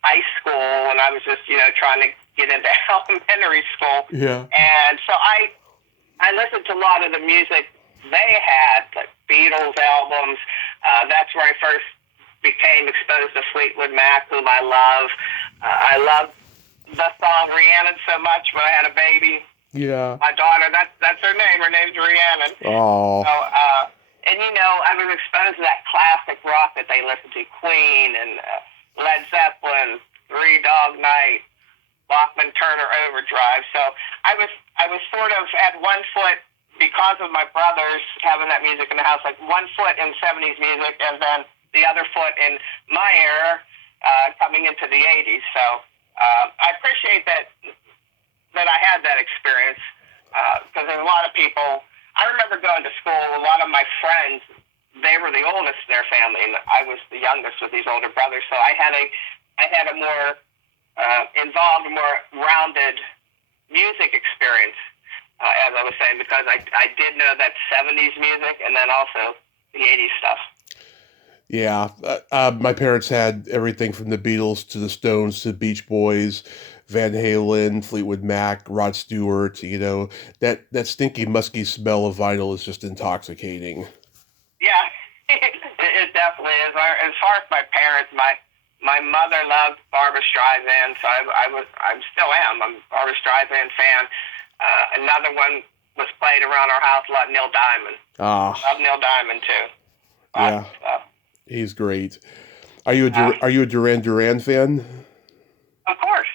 high school, and I was just trying to get into elementary school. Yeah, and so I listened to a lot of the music they had, like Beatles albums. That's where I first became exposed to Fleetwood Mac, whom I love. I love the song Rhiannon so much when I had a baby. Yeah. My daughter, that's her name. Her name's Rhiannon. Oh. So, and I was exposed to that classic rock that they listened to, Queen and Led Zeppelin, Three Dog Night, Bachman Turner Overdrive. So I was sort of at one foot, because of my brothers having that music in the house, like one foot in '70s music, and then the other foot in my era, coming into the '80s. So I appreciate that I had that experience, because there's a lot of people. I remember going to school. A lot of my friends, they were the oldest in their family, and I was the youngest with these older brothers. So I had a more involved, more rounded music experience, as I was saying, because I did know that '70s music and then also the '80s stuff. Yeah, my parents had everything from the Beatles to the Stones to Beach Boys, Van Halen, Fleetwood Mac, Rod Stewart. That stinky, musky smell of vinyl is just intoxicating. Yeah, it definitely is. As far as my parents, my mother loved Barbra Streisand, so I still am. I'm a Barbra Streisand fan. Another one was played around our house a lot. Neil Diamond. Love Neil Diamond too. Yeah. He's great. Are you a Duran Duran fan? Of course.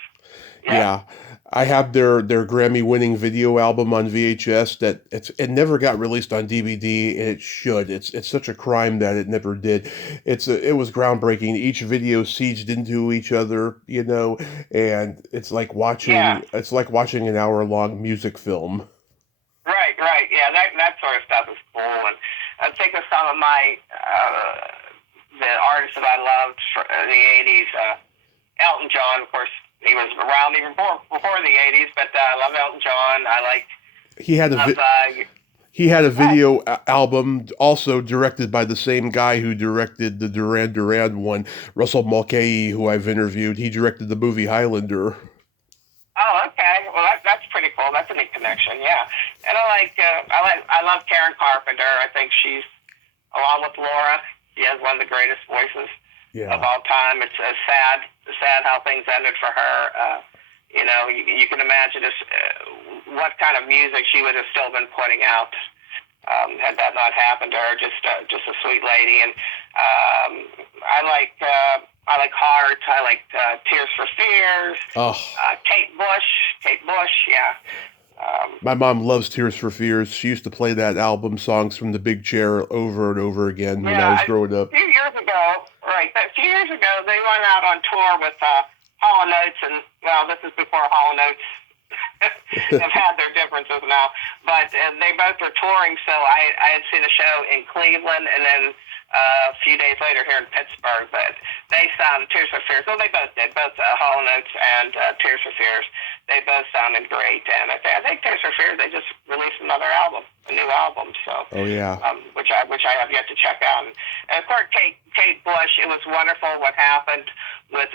Yeah. I have their Grammy-winning video album on VHS that it never got released on DVD, and it should. It's such a crime that it never did. It was groundbreaking. Each video sieged into each other, and it's like watching an hour-long music film. Right. Yeah, that sort of stuff is cool. And I think of some of my the artists that I loved in the '80s. Elton John, of course, he was around even before the '80s, but I love Elton John. He had a video album also directed by the same guy who directed the Duran Duran one, Russell Mulcahy, who I've interviewed. He directed the movie Highlander. Oh, okay. Well, that's pretty cool. That's a neat connection. Yeah, and I love Karen Carpenter. I think she's, along with Laura, she has one of the greatest voices of all time. It's sad how things ended for her. You can imagine what kind of music she would have still been putting out had that not happened to her. Just a sweet lady, and I like Heart. I like Tears for Fears. Kate Bush. Yeah. My mom loves Tears for Fears. She used to play that album, Songs from the Big Chair, over and over again when I was growing up. A few years ago, they went out on tour with Hall & Oates, and, this is before Hall & Oates have had their differences now, but they both were touring, so I had seen a show in Cleveland, and then a few days later here in Pittsburgh, but they sounded Tears for Fears. Well, they both did, both Hall & Oates and Tears for Fears. They both sounded great, and I think Tears for Fears, they just released a new album. So, which I have yet to check out. And of course, Kate Bush. It was wonderful what happened with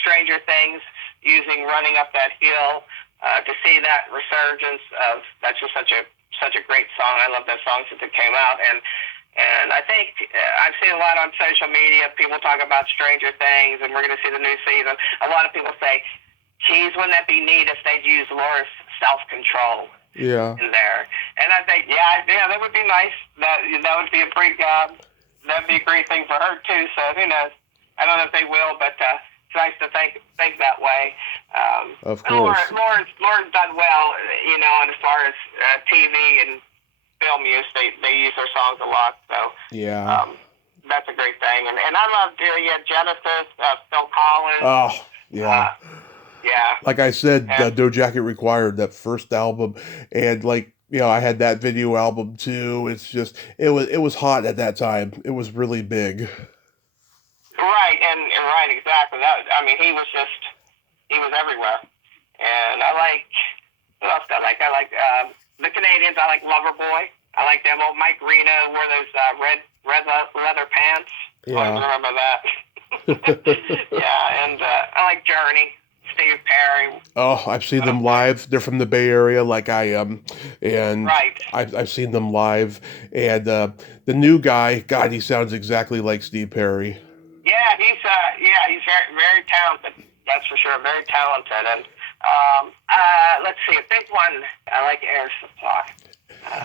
Stranger Things, using Running Up That Hill. To see that resurgence of that's just such a great song. I love that song since it came out, and I think I've seen a lot on social media. People talk about Stranger Things, and we're going to see the new season. A lot of people say, "Geez, wouldn't that be neat if they'd use Laura's self-control in there?" And I think, yeah, that would be nice. That would be a great that'd be a great thing for her too. So who knows? I don't know if they will, but nice to think that way. Of course. Laura's done well, and as far as TV and film use, they use their songs a lot. So yeah, that's a great thing. And I loved Genesis, Phil Collins. Oh yeah. Yeah. Like I said, No Jacket Required, that first album, and I had that video album too. It's just it was hot at that time. It was really big. Right, and right, exactly. He was everywhere. And I like, what else do I like? I like the Canadians. I like Loverboy. I like them. Old Mike Reno wore those red leather pants. Yeah. I remember that. Yeah, and I like Journey. Steve Perry. Oh, I've seen them live. They're from the Bay Area, and right. I've seen them live. And the new guy, God, he sounds exactly like Steve Perry. Yeah, he's very, very talented. That's for sure. Very talented. And let's see, a big one. I like Air Supply.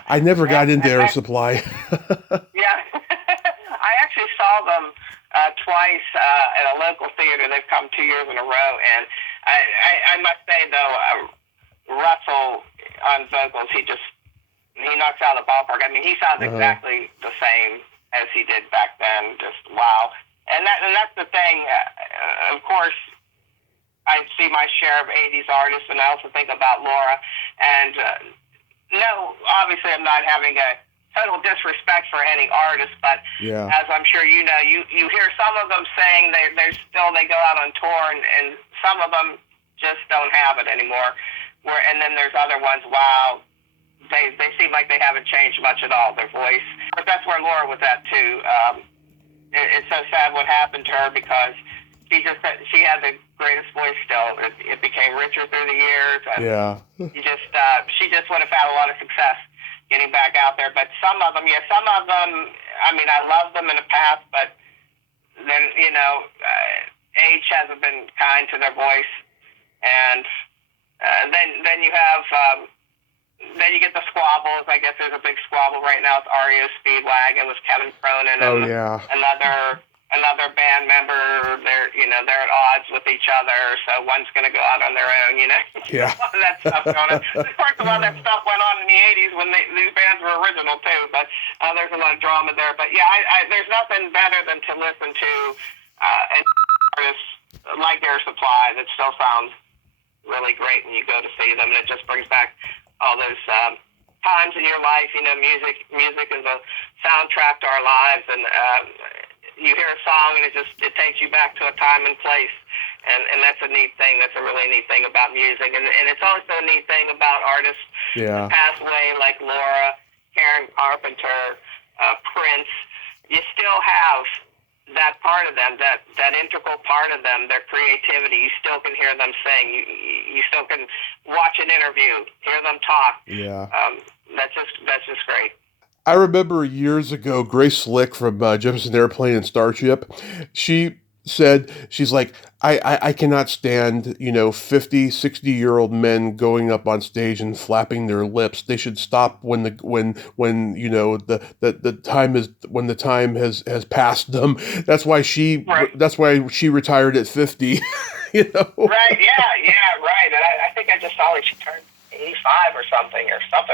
I never got into Air Supply. Yeah, I actually saw them twice at a local theater. They've come 2 years in a row, and I must say though, Russell on vocals, he knocks out of the ballpark. I mean, he sounds exactly the same as he did back then. Just wow. And that's the thing. Of course, I see my share of '80s artists, and I also think about Laura. And no, obviously, I'm not having a total disrespect for any artist, but as I'm sure you know, you hear some of them saying they go out on tour, and some of them just don't have it anymore. And then there's other ones, wow, they seem like they haven't changed much at all, their voice. But that's where Laura was at too. It's so sad what happened to her, because she had the greatest voice still. It became richer through the years. And she just would have had a lot of success getting back out there. But some of them, I mean, I love them in the past, but then, age hasn't been kind to their voice. And then you have, then you get the squabbles. I guess there's a big squabble right now with REO Speedwagon with Kevin Cronin and another band member. They're at odds with each other, so one's going to go out on their own. Yeah. All that stuff going on. Of course, a lot of that stuff went on in the '80s when these bands were original too. But there's a lot of drama there. But yeah, there's nothing better than to listen to an artist like Air Supply that still sounds really great when you go to see them, and it just brings back all those times in your life. Music is a soundtrack to our lives, and you hear a song and it takes you back to a time and place, and that's a neat thing. That's a really neat thing about music, and it's also a neat thing about artists that pass away, like Laura, Karen Carpenter, Prince. You still have that part of them, that integral part of them, their creativity. You still can hear them sing. You still can watch an interview, hear them talk. Yeah. That's just great. I remember years ago, Grace Slick from Jefferson Airplane and Starship, she said, she's like, I cannot stand, 50, 60-year-old men going up on stage and flapping their lips. They should stop when the time is, when the time has passed them. That's why she retired at 50. Right, yeah, right. And I think I just saw she turned 85 or something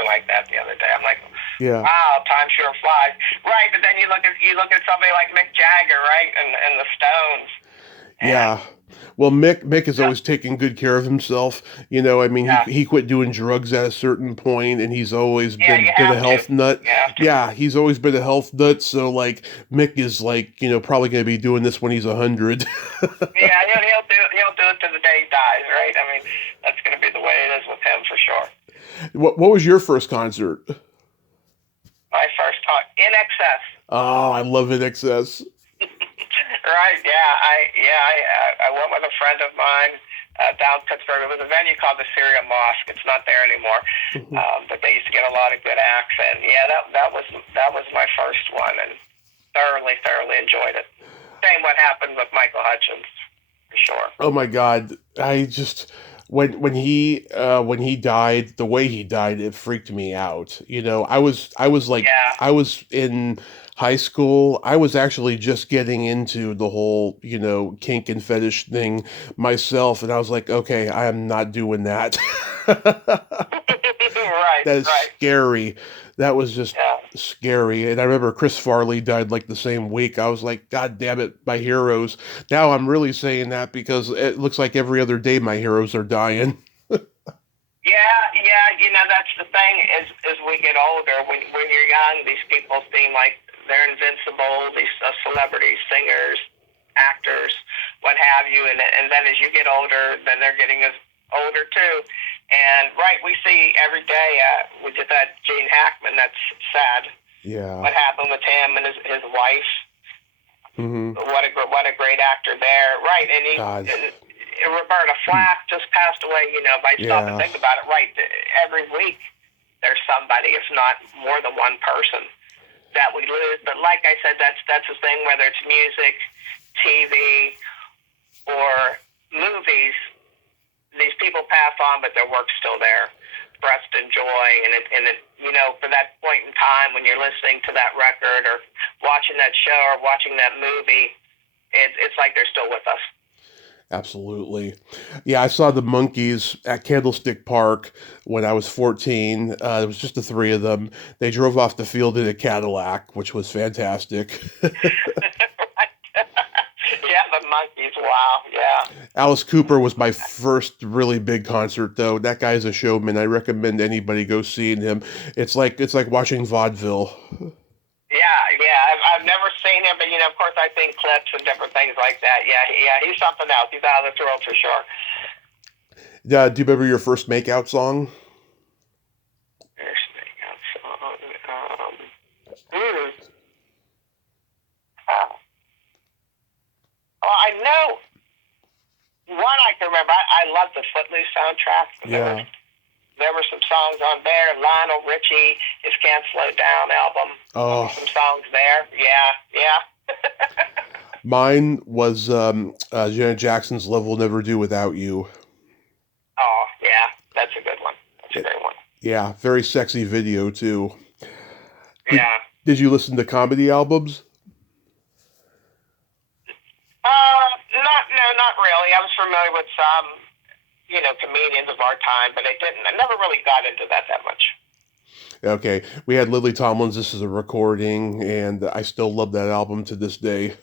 like that the other day. I'm like, wow, time sure flies. Right, but then you look at somebody like Mick Jagger, right, and the Stones. Yeah. Well, Mick has always taken good care of himself. He quit doing drugs at a certain point, and he's always been a health nut. Yeah, he's always been a health nut. So, Mick is probably going to be doing this when he's 100. Yeah, he'll do it to the day he dies, right? I mean, that's going to be the way it is with him for sure. What was your first concert? My first time, In Excess. Oh, I love In Excess. Right, I went with a friend of mine down Pittsburgh. It was a venue called the Syria Mosque. It's not there anymore, but they used to get a lot of good acts. And that was my first one, and thoroughly enjoyed it. Same what happened with Michael Hutchence, for sure. Oh my God, I just when he died, the way he died, it freaked me out. I was in high school, I was actually just getting into the whole, kink and fetish thing myself. And I was like, okay, I am not doing that. Right, That is right. scary. That was just Yeah. scary. And I remember Chris Farley died like the same week. I was like, God damn it, my heroes. Now I'm really saying that because it looks like every other day my heroes are dying. Yeah, yeah. That's the thing. As we get older, when you're young, these people seem like they're invincible. These celebrities, singers, actors, what have you. And then as you get older, then they're getting older too. And right, we see every day. We just had Gene Hackman. That's sad. Yeah. What happened with him and his wife? Mm-hmm. What a great actor there. Right, and God. Roberta Flack just passed away. If I stop and think about it, right, every week there's somebody, if not more than one person, that we lose. But like I said, that's the thing. Whether it's music, TV, or movies, these people pass on, but their work's still there for us to enjoy. And for that point in time when you're listening to that record or watching that show or watching that movie, it's like they're still with us. Absolutely. Yeah, I saw the Monkees at Candlestick Park when I was 14. It was just the three of them. They drove off the field in a Cadillac, which was fantastic. Yeah, the Monkees. Wow. Yeah. Alice Cooper was my first really big concert, though. That guy's a showman. I recommend anybody go seeing him. It's like watching vaudeville. Yeah. I've never seen him, but of course, I've seen clips and different things like that. Yeah. He's something else. He's out of this world for sure. Do you remember your first makeout song? First makeout song. Well, I know one I can remember. I love the Footloose soundtrack. Yeah. There were some songs on there. Lionel Richie, his Can't Slow Down album. Oh. Some songs there. Yeah. Mine was Janet Jackson's Love Will Never Do Without You. Oh, yeah. That's a good one. That's a great one. Yeah, very sexy video, too. Yeah. Did you listen to comedy albums? Not really. I was familiar with some, comedians of our time, but I never really got into that much. Okay, we had Lily Tomlin's This Is a Recording, and I still love that album to this day.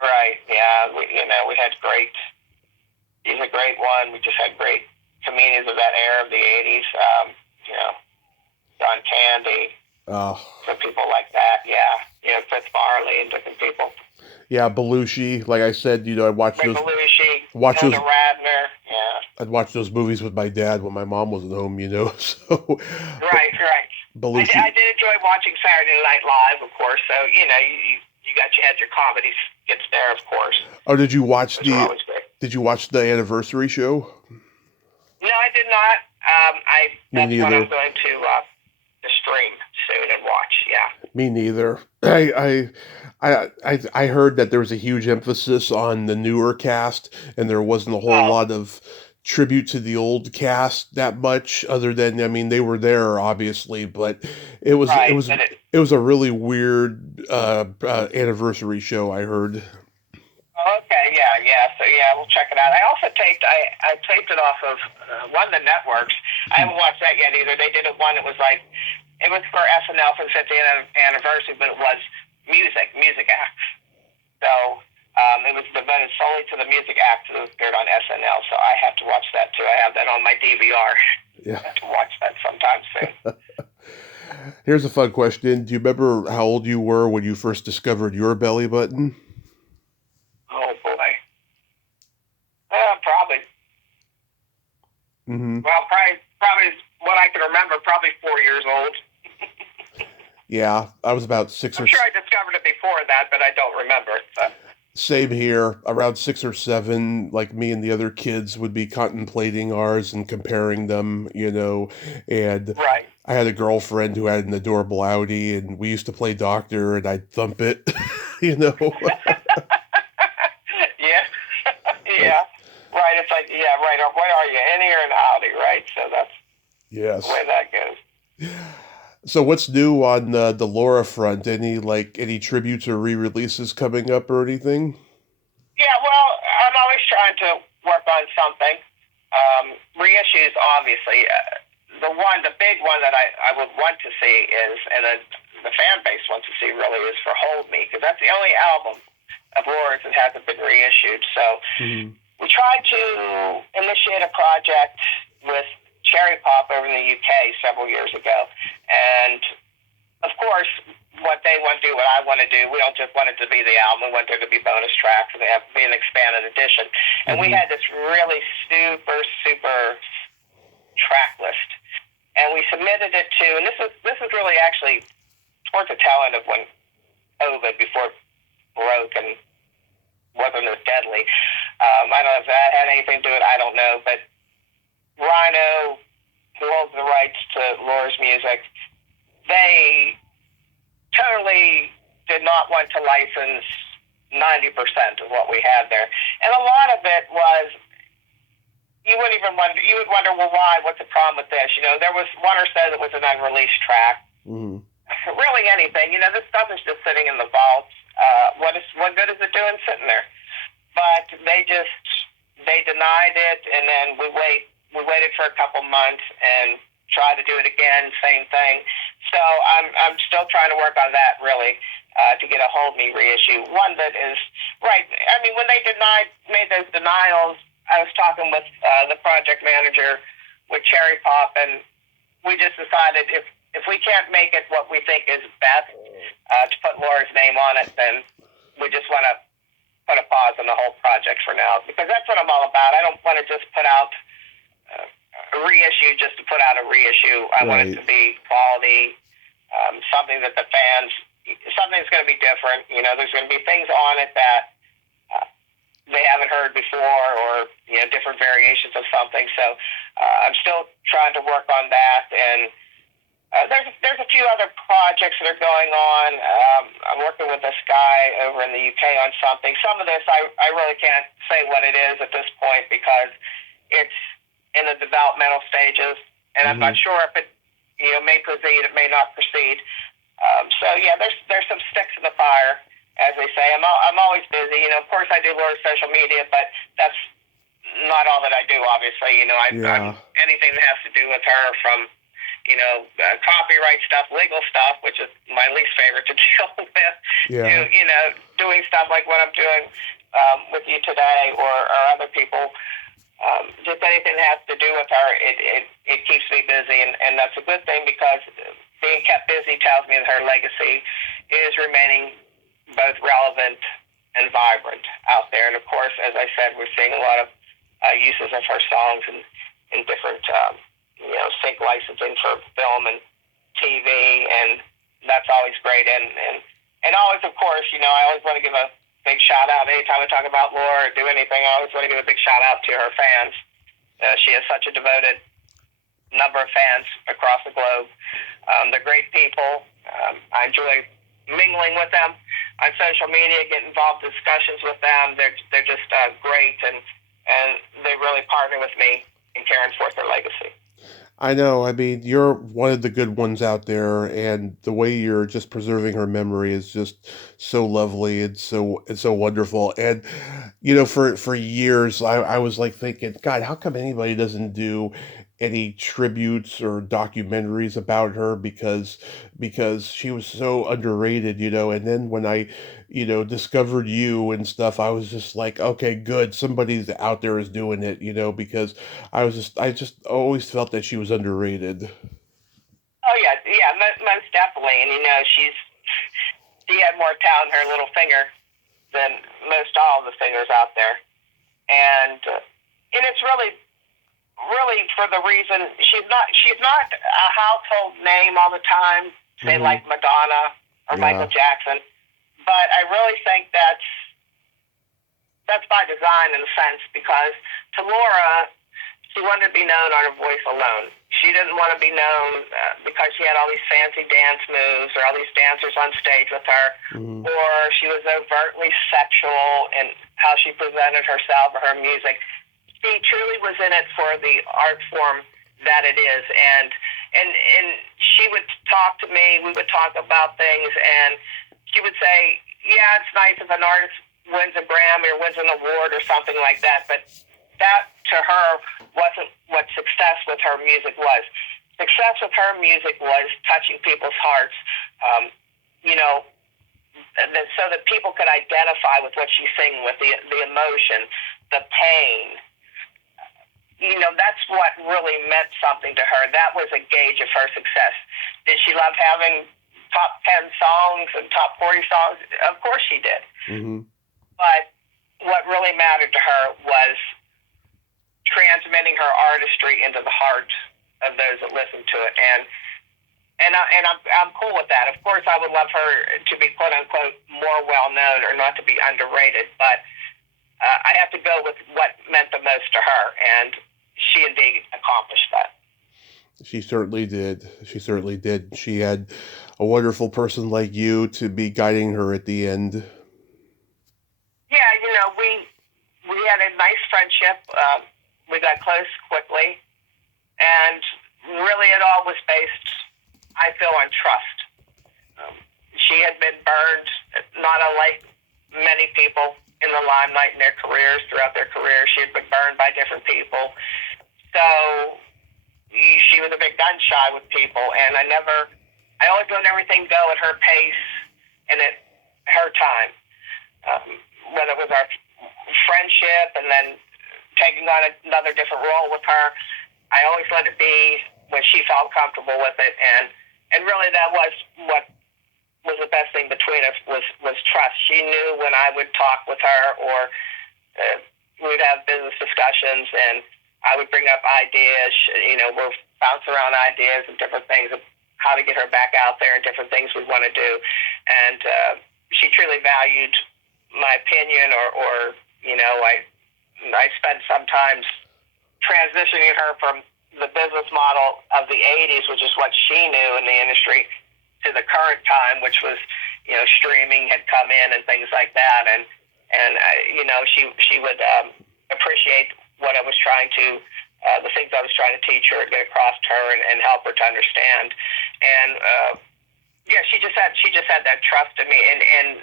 Right, yeah. We had he's a great one. We just had great comedians of that era of the 80s. John Candy, some people like that, yeah. Fritz Farley and different people. Yeah, Belushi. Like I said, I watched those. Belushi, Radner. Yeah. I'd watch those movies with my dad when my mom wasn't home. So. Right. Belushi. I did enjoy watching Saturday Night Live, of course. So you had your comedy skits there, of course. Oh, did you watch Did you watch the anniversary show? No, I did not. That's what I'm going to stream soon and watch. Yeah. Me neither. I heard that there was a huge emphasis on the newer cast, and there wasn't a whole lot of tribute to the old cast that much. Other than, they were there obviously, but it was a really weird anniversary show. I heard. Okay, yeah. So we'll check it out. I also taped it off of one of the networks. I haven't watched that yet either. They did one. It was for SNL for the 50th anniversary, but it was music acts. So it was devoted solely to the music acts that appeared on SNL. So I have to watch that too. I have that on my DVR. Yeah. I have to watch that sometime soon. Here's a fun question. Do you remember how old you were when you first discovered your belly button? Oh boy. Probably. Mm-hmm. Well, probably what I can remember. Probably 4 years old. Yeah, I was about 6 I'm sure I discovered it before that, but I don't remember. So. Same here. Around 6 or 7, like me and the other kids would be contemplating ours and comparing them, and right. I had a girlfriend who had an adorable Audi, and we used to play doctor, and I'd thump it, Yeah. Yeah. Right. It's like, yeah, right. Or what are you, any or an Audi, right? So that's the way that goes. So what's new on the Laura front? Any tributes or re-releases coming up or anything? Yeah, well, I'm always trying to work on something. Reissues, obviously. The big one that I would want to see is, and the fan base wants to see really, is for Hold Me, because that's the only album of Laura's that hasn't been reissued. So Mm-hmm. we tried to initiate a project with Cherry Pop over in the UK several years ago. And, of course, what they want to do, what I want to do, we don't just want it to be the album. We want there to be bonus tracks, and they have to be an expanded edition. And we had this really super, super track list. And we submitted it to, and this is really actually towards the tail end of when COVID, before it broke and wasn't as deadly. I don't know if that had anything to do with it. I don't know. But Rhino, who holds the rights to Laura's music, they totally did not want to license 90% of what we had there. And a lot of it was, you would wonder, well, why? What's the problem with this? There was one or so that was an unreleased track. Mm-hmm. Really anything. This stuff is just sitting in the vaults. What good is it doing sitting there? But they denied it, and then we waited for a couple months and tried to do it again, same thing. So I'm still trying to work on that, really, to get a Hold Me reissue. One that is right. I mean, when they made those denials, I was talking with the project manager with Cherry Pop, and we just decided if we can't make it what we think is best to put Laura's name on it, then we just want to put a pause on the whole project for now, because that's what I'm all about. I don't want to just put out a reissue just to put out a reissue. I want it to be quality, something that the fans, something's going to be different. There's going to be things on it that they haven't heard before, or different variations of something. So I'm still trying to work on that, and there's a few other projects that are going on. I'm working with this guy over in the UK on something. Some of this I really can't say what it is at this point, because it's in the developmental stages, and I'm not sure if it may proceed, it may not proceed. So yeah, there's some sticks in the fire, as they say. I'm always busy. Of course I do Laura's social media, but that's not all that I do, obviously. I'm anything that has to do with her, from copyright stuff, legal stuff, which is my least favorite to deal with, to doing stuff like what I'm doing with you today, or other people. Just anything that has to do with her, it keeps me busy, and that's a good thing, because being kept busy tells me that her legacy is remaining both relevant and vibrant out there. And of course, as I said, we're seeing a lot of uses of her songs in different sync licensing for film and TV, and that's always great. And always, of course, I always want to give a big shout out. Anytime I talk about Laura or do anything, I always want to give a big shout out to her fans. She has such a devoted number of fans across the globe. They're great people. I enjoy mingling with them on social media, get involved in discussions with them. They're just great, and they really partner with me in carrying forth their legacy. I know. I mean, you're one of the good ones out there, and the way you're just preserving her memory is just so lovely and so wonderful. And for years, I was like thinking, God, how come anybody doesn't do any tributes or documentaries about her, because she was so underrated, And then when I discovered you and stuff, I was just like, okay, good, somebody's out there is doing it, because I just always felt that she was underrated. Oh yeah, most definitely. And she had more talent in her little finger than most all the singers out there, and it's really for the reason she's not a household name all the time, say like Madonna or Michael Jackson, but I really think that's by design, in a sense, because to Laura, she wanted to be known on her voice alone. She didn't want to be known because she had all these fancy dance moves, or all these dancers on stage with her, or she was overtly sexual in how she presented herself or her music. She truly was in it for the art form that it is, and and she would talk to me. We would talk about things, and she would say, "Yeah, it's nice if an artist wins a Grammy or wins an award or something like that," but that to her wasn't what success with her music was. Success with her music was touching people's hearts, so that people could identify with what she's singing, with the emotion, the pain. That's what really meant something to her. That was a gauge of her success. Did she love having top 10 songs and top 40 songs? Of course she did. Mm-hmm. But what really mattered to her was transmitting her artistry into the heart of those that listened to it. And I'm cool with that. Of course, I would love her to be, quote unquote, more well known or not to be underrated. But I have to go with what meant the most to her, and she indeed accomplished that. She certainly did. She certainly did. She had a wonderful person like you to be guiding her at the end. Yeah, we had a nice friendship. We got close quickly, and really it all was based, I feel, on trust. She had been burned, not unlike many people in the limelight in their careers, throughout their careers. She had been burned by different people. So she was a bit gun shy with people, and I always let everything go at her pace and at her time. Whether it was our friendship and then taking on another different role with her, I always let it be when she felt comfortable with it, and really that was what was the best thing between us was trust. She knew when I would talk with her, or we would have business discussions, and I would bring up ideas. We'll bounce around ideas and different things of how to get her back out there and different things we want to do. And she truly valued my opinion, or I spent sometimes transitioning her from the business model of the 80s, which is what she knew in the industry, to the current time, which was, streaming had come in and things like that. And she would appreciate what I was trying to, the things I was trying to teach her, get across to her, and help her to understand. And she just had that trust in me. And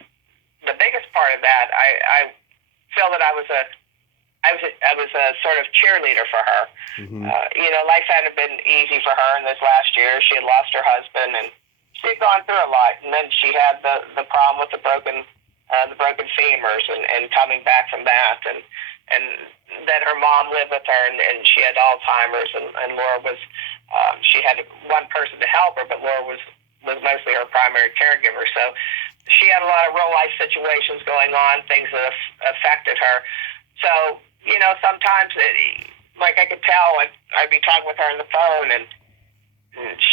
the biggest part of that, I feel that I was a sort of cheerleader for her. Mm-hmm. Life hadn't been easy for her in this last year. She had lost her husband, and she had gone through a lot. And then she had the problem with the broken femurs, and coming back from that, and then her mom lived with her, and she had Alzheimer's, and Laura was she had one person to help her, but Laura was mostly her primary caregiver. So she had a lot of real life situations going on, things that affected her. So sometimes like I could tell, I'd be talking with her on the phone, and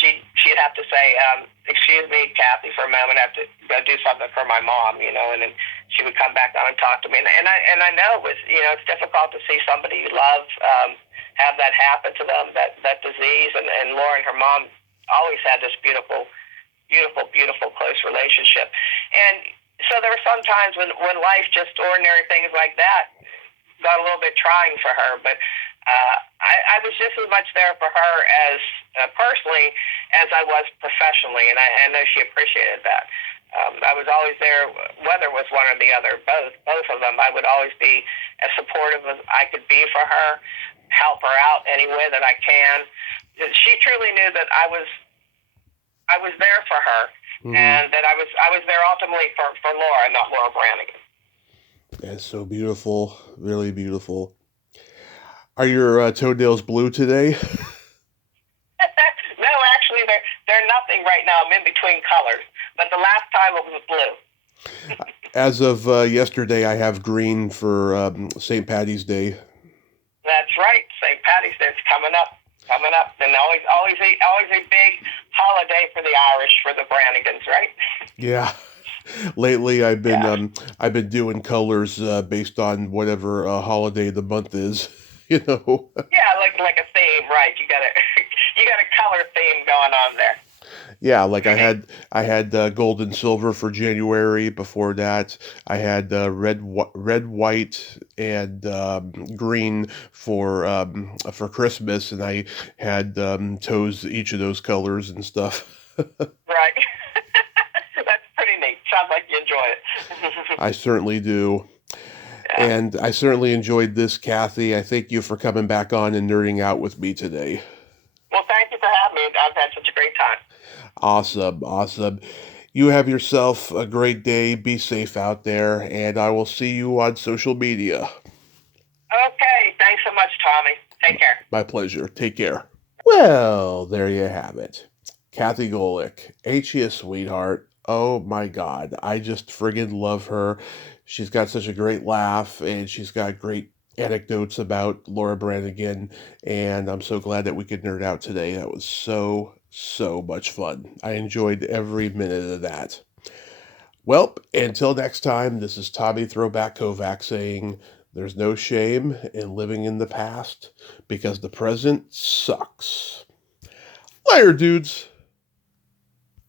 she'd have to say, "Excuse me, Kathy, for a moment. I have to go do something for my mom," and then she would come back down and talk to me. And I know it was, it's difficult to see somebody you love have that happen to them, that disease. And Laura and her mom always had this beautiful, beautiful, beautiful close relationship. And so there were some times when life, just ordinary things like that, got a little bit trying for her, but I was just as much there for her as personally as I was professionally, and I know she appreciated that. I was always there, whether it was one or the other, both of them. I would always be as supportive as I could be for her, help her out any way that I can. She truly knew that I was there for her, mm-hmm. and that I was there ultimately for Laura, not Laura Branigan. That's so beautiful, really beautiful. Are your toenails blue today? No, actually, they're nothing right now. I'm in between colors, but the last time it was blue. As of yesterday, I have green for St. Patty's Day. That's right, St. Patty's Day is coming up, and always a big holiday for the Irish, for the Branigans, right? Yeah. Lately, I've been doing colors based on whatever holiday the month is. Yeah, like a theme, right? You got a color theme going on there. Yeah, like I had gold and silver for January. Before that, I had red, white, and green for Christmas, and I had toes each of those colors and stuff. Right. That's pretty neat. Sounds like you enjoy it. I certainly do. Yeah. And I certainly enjoyed this, Kathy. I thank you for coming back on and nerding out with me today. Well, thank you for having me. I've had such a great time. Awesome, awesome. You have yourself a great day. Be safe out there, and I will see you on social media. Okay. Thanks so much, Tommy. Take care. My pleasure. Take care. Well, there you have it. Kathy Golik. Ain't she a sweetheart? Oh my God. I just friggin' love her. She's got such a great laugh, and she's got great anecdotes about Laura Branigan, and I'm so glad that we could nerd out today. That was so much fun. I enjoyed every minute of that. Well, until next time, this is Tommy Throwback Kovac saying there's no shame in living in the past because the present sucks. Later, dudes.